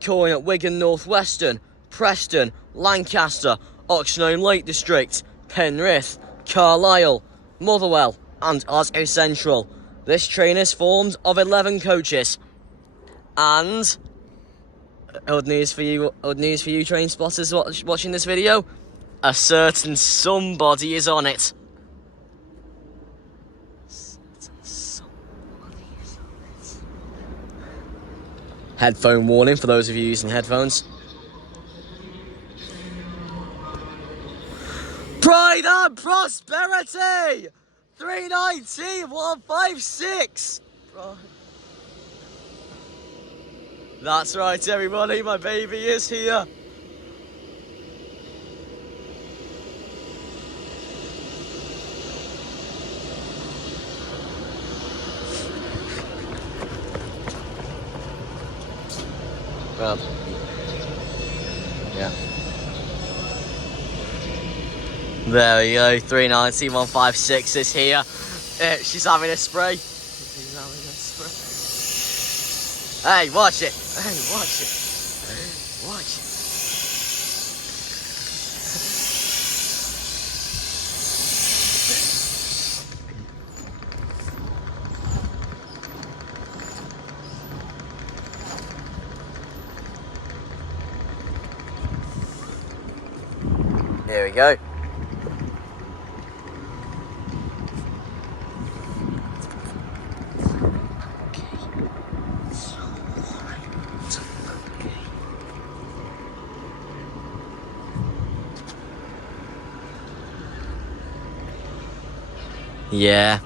calling at Wigan North Western, Preston, Lancaster, Oxenholme Lake District, Penrith, Carlisle, Motherwell and Glasgow Central. This train is formed of 11 coaches. And old news for you train spotters watching this video. A certain somebody is on it. Headphone warning for those of you using headphones. Pride and Prosperity! 390-156! That's right, everybody, my baby is here. Well, yeah. There we go, 390-156 is here. She's having a spray. Hey, watch it. Hey, watch it. Watch it. There we go. Yeah,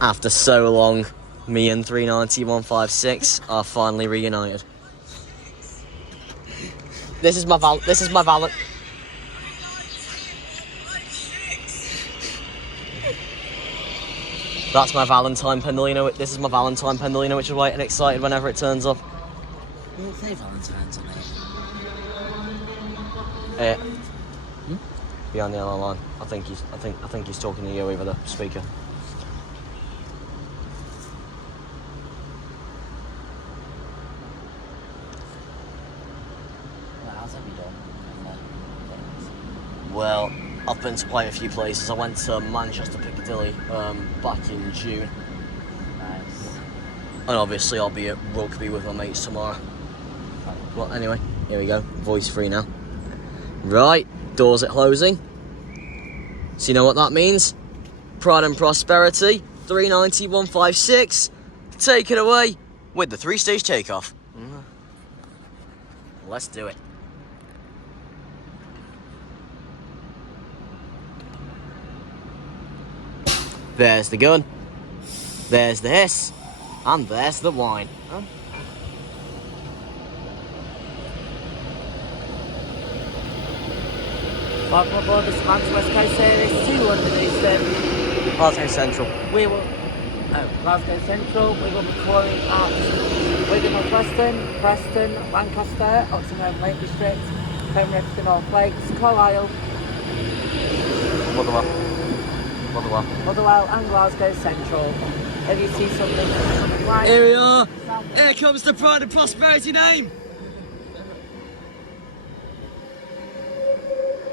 after so long, me and 390-156 are finally reunited. This is my Valent. That's my Valentine Pendolino. This is my Valentine Pendolino, which is why I'm excited whenever it turns up. You don't say Valentine's on it. Yeah. Behind the other line. I think he's talking to you over the speaker. What else have you done? Well, I've been to quite a few places. I went to Manchester Piccadilly back in June. Nice. And obviously I'll be at Rugby with my mates tomorrow. Well, anyway, here we go. Voice free now. Right, doors are closing. So you know what that means? Pride and Prosperity, 390-156. Take it away with the 3-stage takeoff. Let's do it. There's the gun, there's the hiss, and there's the whine. Welcome aboard this Avanti West Coast Service 200 Eastern. Glasgow Central. We will... Glasgow Central. We will be calling at Wigan North Western, Preston, Lancaster, Oxenholme Lake District, Penrith to North Lakes, Carlisle, Motherwell and Glasgow Central. If you see something right... Here we are. Here comes the Pride and Prosperity name.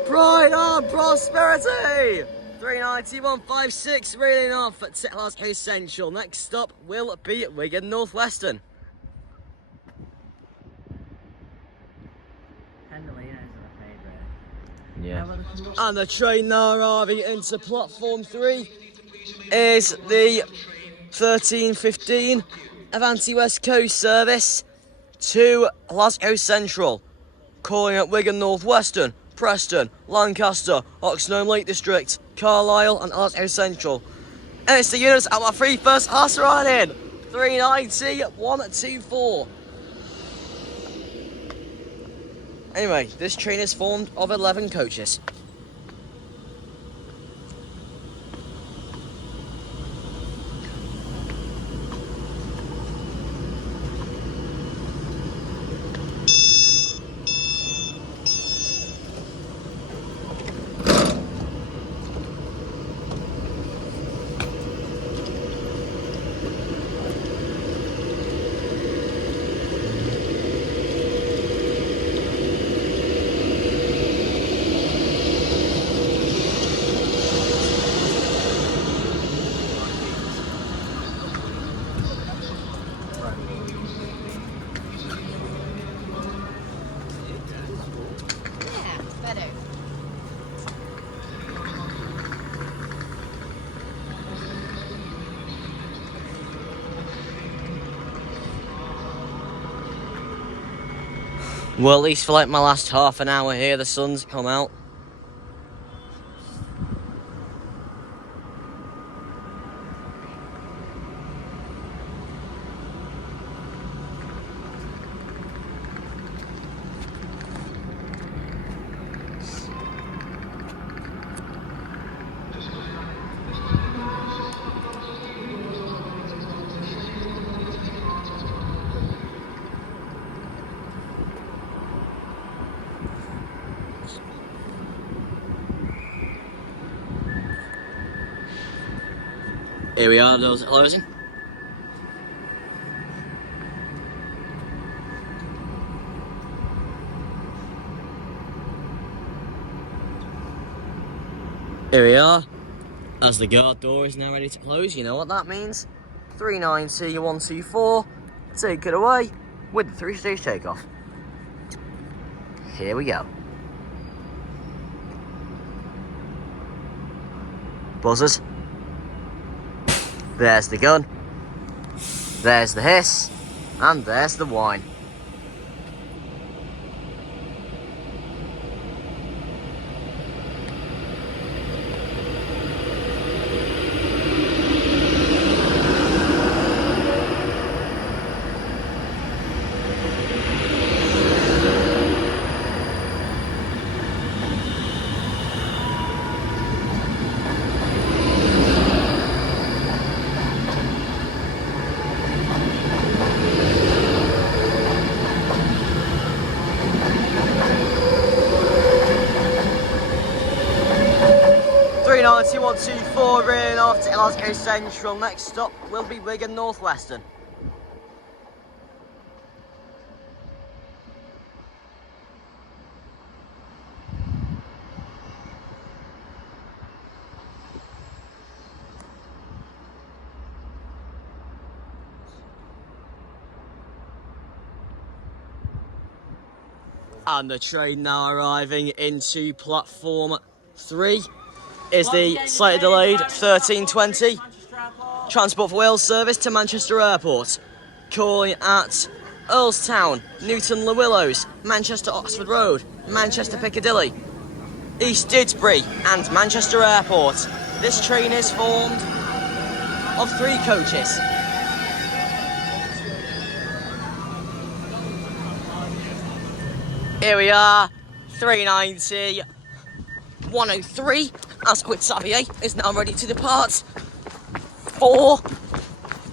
Pride and Prosperity! 390-156, reeling off at Glasgow Central. Next stop will be Wigan North Western. Pendolino is my favourite. Yeah. And the train now arriving into platform 3 is the 1315 Avanti West Coast service to Glasgow Central, calling at Wigan North Western, Preston, Lancaster, Oxenholme Lake District, Carlisle and Glasgow Central. And it's the units at my free first class ride in 390-124. Anyway, this train is formed of 11 coaches. Well, at least for like my last half an hour here, the sun's come out. Here we are, doors closing. Here we are, as the guard door is now ready to close. You know what that means. 390-124, take it away with the 3-stage takeoff. Here we go. Buzzers. There's the gun, there's the hiss, and there's the whine. Avanti 124 reeling off to Glasgow Central. Next stop will be Wigan North Western. And the train now arriving into platform 3 is the slightly delayed 1320 Transport for Wales service to Manchester Airport, calling at Earlstown, Newton Le Willows, Manchester Oxford Road, Manchester Piccadilly, East Didsbury and Manchester Airport. This train is formed of 3 coaches. Here we are, 390, 103, as Quay Xavier is now ready to depart for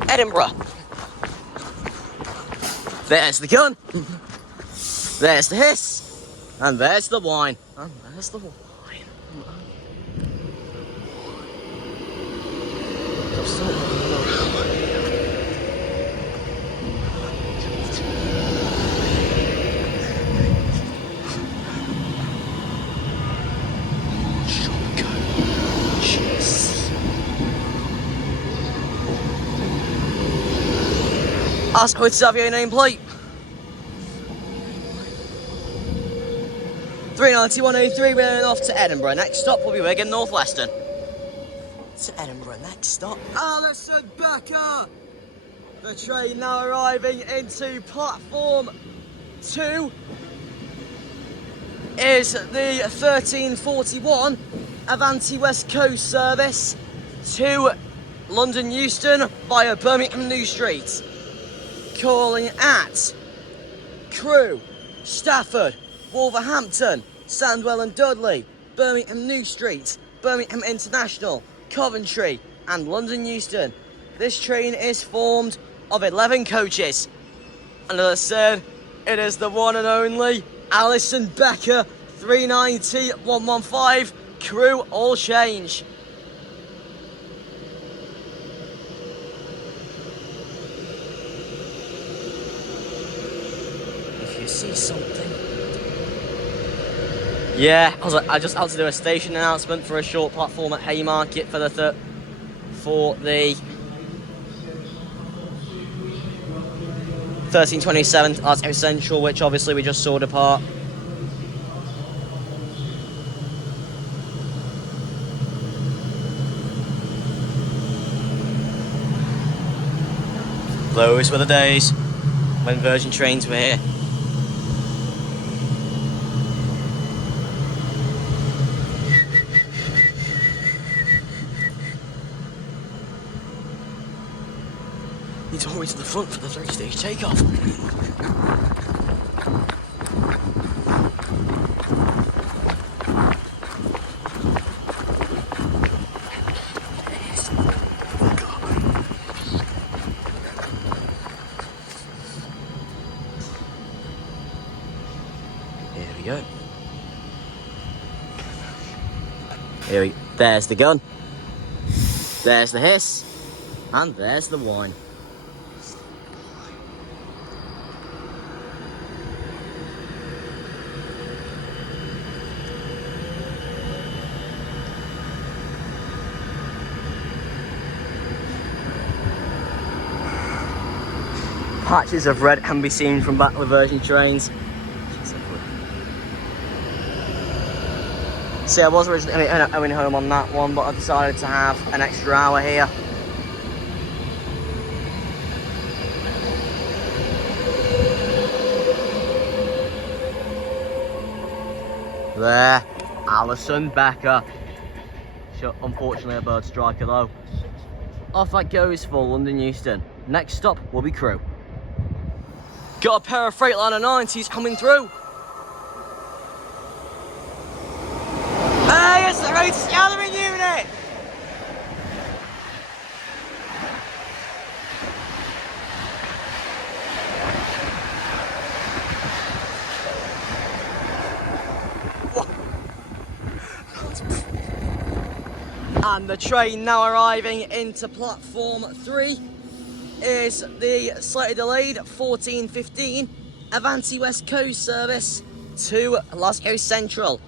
Edinburgh. There's the gun, there's the hiss, and there's the wine, and there's the wine. Ask Quay Xavier nameplate. 39183, we're off to Edinburgh. Next stop will be Wigan North Western. To Edinburgh, next stop. Alison Becker! The train now arriving into platform 2 is the 1341 Avanti West Coast service to London Euston via Birmingham New Street. Calling at Crewe, Stafford, Wolverhampton, Sandwell and Dudley, Birmingham New Street, Birmingham International, Coventry and London Euston. This train is formed of 11 coaches. And as I said, it is the one and only Alison Becker, 390 115, crew all change. If you see something. Yeah, I just had to do a station announcement for a short platform at Haymarket for the 1327 Glasgow Central, which obviously we just saw depart. Those were the days when Virgin trains were here. Need to hurry to the front for the 3-stage takeoff. Here we go. There's the gun. There's the hiss. And there's the wine. Patches of red can be seen from back of the Virgin trains. See, I was originally going home on that one, but I decided to have an extra hour here. There, Alison Becker. Unfortunately a bird striker though. Off that goes for London Euston. Next stop will be Crewe. Got a pair of Freightliner 90s coming through. Hey, it's the road scattering unit! And the train now arriving into platform 3 is the slightly delayed 1415 Avanti West Coast service to Glasgow Central,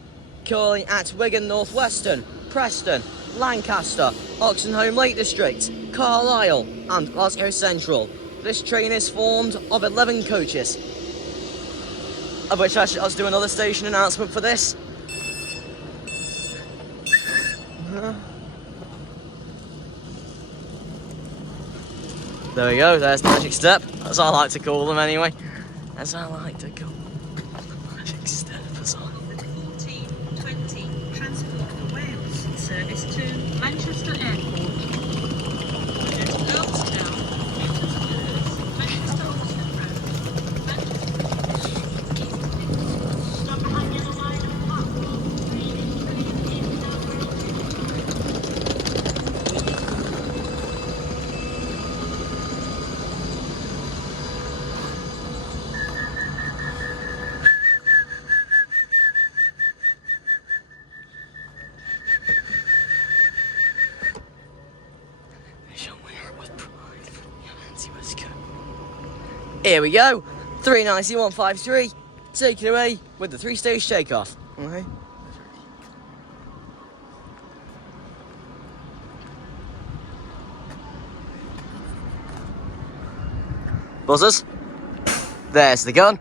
calling at Wigan North Western, Preston, Lancaster, Oxenholme Lake District, Carlisle and Glasgow Central. This train is formed of 11 coaches, of which I'll do another station announcement for this. There we go, there's Magic Step, as I like to call them anyway. As I like to call them, Magic Step, as I like. 1420 Transport for Wales service to Manchester Airport. At Earlstown, Newton Spurs, Manchester Oxford Road, Stop behind the other line of platform 3. This train is now ready to Here we go, 39153, take it away with the 3-stage takeoff. Okay. Buzzers, there's the gun,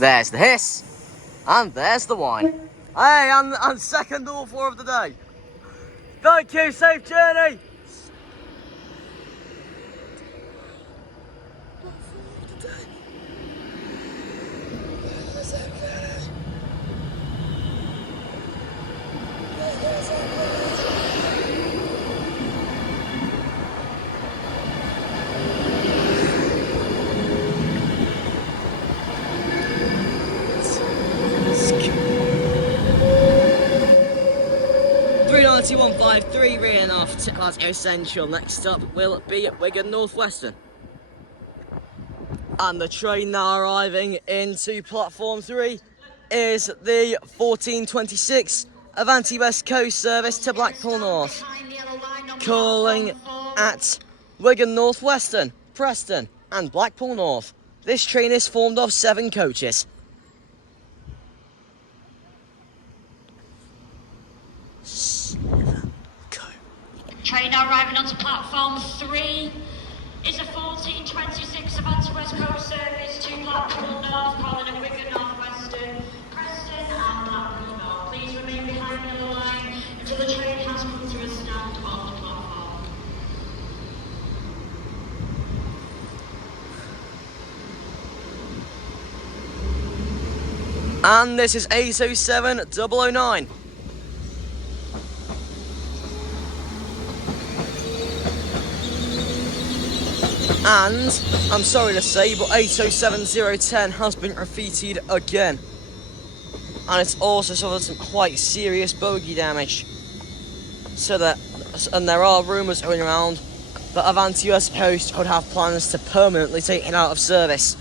there's the hiss, and there's the wine. Hey, and second all 4 of the day. Thank you, safe journey. Three reeling off to Glasgow Central. Next up will be Wigan Northwestern. And the train now arriving into platform 3 is the 1426 Avanti West Coast service to Blackpool North. Calling at Wigan Northwestern, Preston and Blackpool North. This train is formed of 7 coaches. Train now arriving onto platform 3 is a 1426 Avanti West Coast service to Blackpool North, calling at Wigan Northwestern, Preston and Blackpool North. Please remain behind the other line until the train has come to a stand on the platform. And this is 807-009. And I'm sorry to say, but 807-010 has been graffitied again. And it's also suffered some quite serious bogey damage. And there are rumours going around that Avanti West Coast could have plans to permanently take it out of service.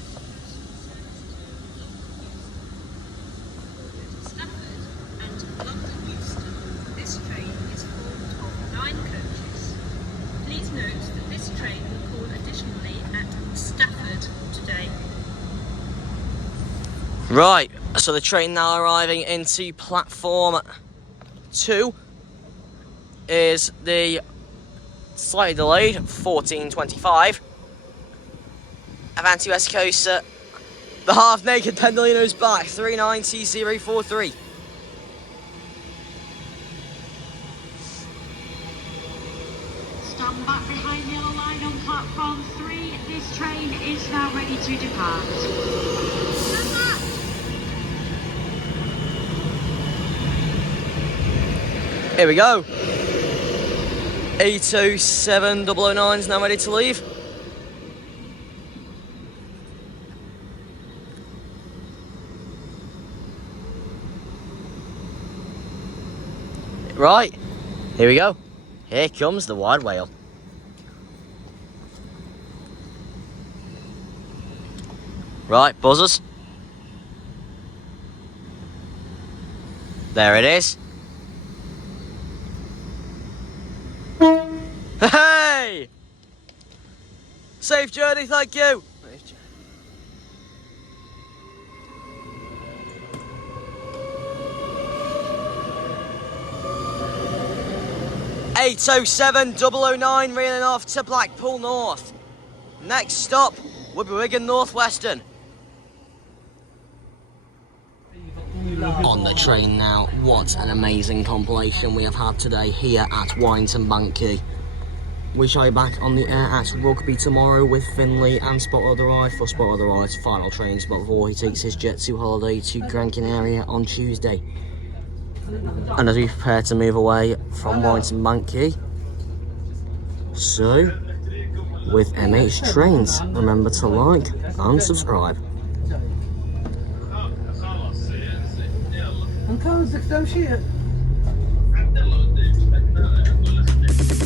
Stafford and London Euston. This train is formed of 9 coaches. Please note that this train will call additionally at Stafford today. Right, so the train now arriving into platform 2 is the slightly delayed 1425 Avanti West Coast. The half-naked Pendolino's back, 390-043. Stand back behind the other line on platform 3. This train is now ready to depart. Here we go. 807-009 is now ready to leave. Right, here we go. Here comes the wide whale. Right, buzzers. There it is. Hey! Safe journey, thank you. 807-009 reeling off to Blackpool North. Next stop will be Wigan Northwestern. On the train now, what an amazing compilation we have had today here at Warrington Quay. We shall be back on the air at Rugby tomorrow with Finley and Spot of the Ride for Spot of the Ride's final training spot before he takes his jet to holiday to Gran Canaria on Tuesday. And as we prepare to move away from Warrington Quay, so with MH Trains, remember to like and subscribe.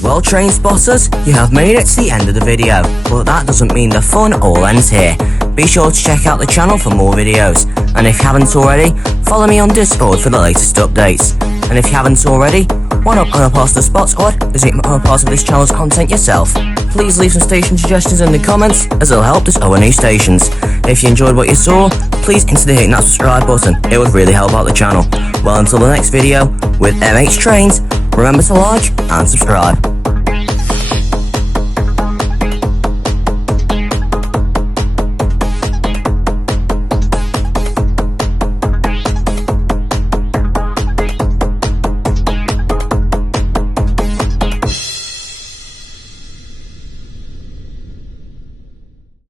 Well, train spotters, you have made it to the end of the video, but that doesn't mean the fun all ends here. Be sure to check out the channel for more videos, and if you haven't already, follow me on Discord for the latest updates. And if you haven't already, why not become a part of the Spot Squad, as you become a part of this channel's content yourself. Please leave some station suggestions in the comments, as it'll help discover new stations. If you enjoyed what you saw, please consider hitting that subscribe button, it would really help out the channel. Well, until the next video, with MH Trains, remember to like and subscribe.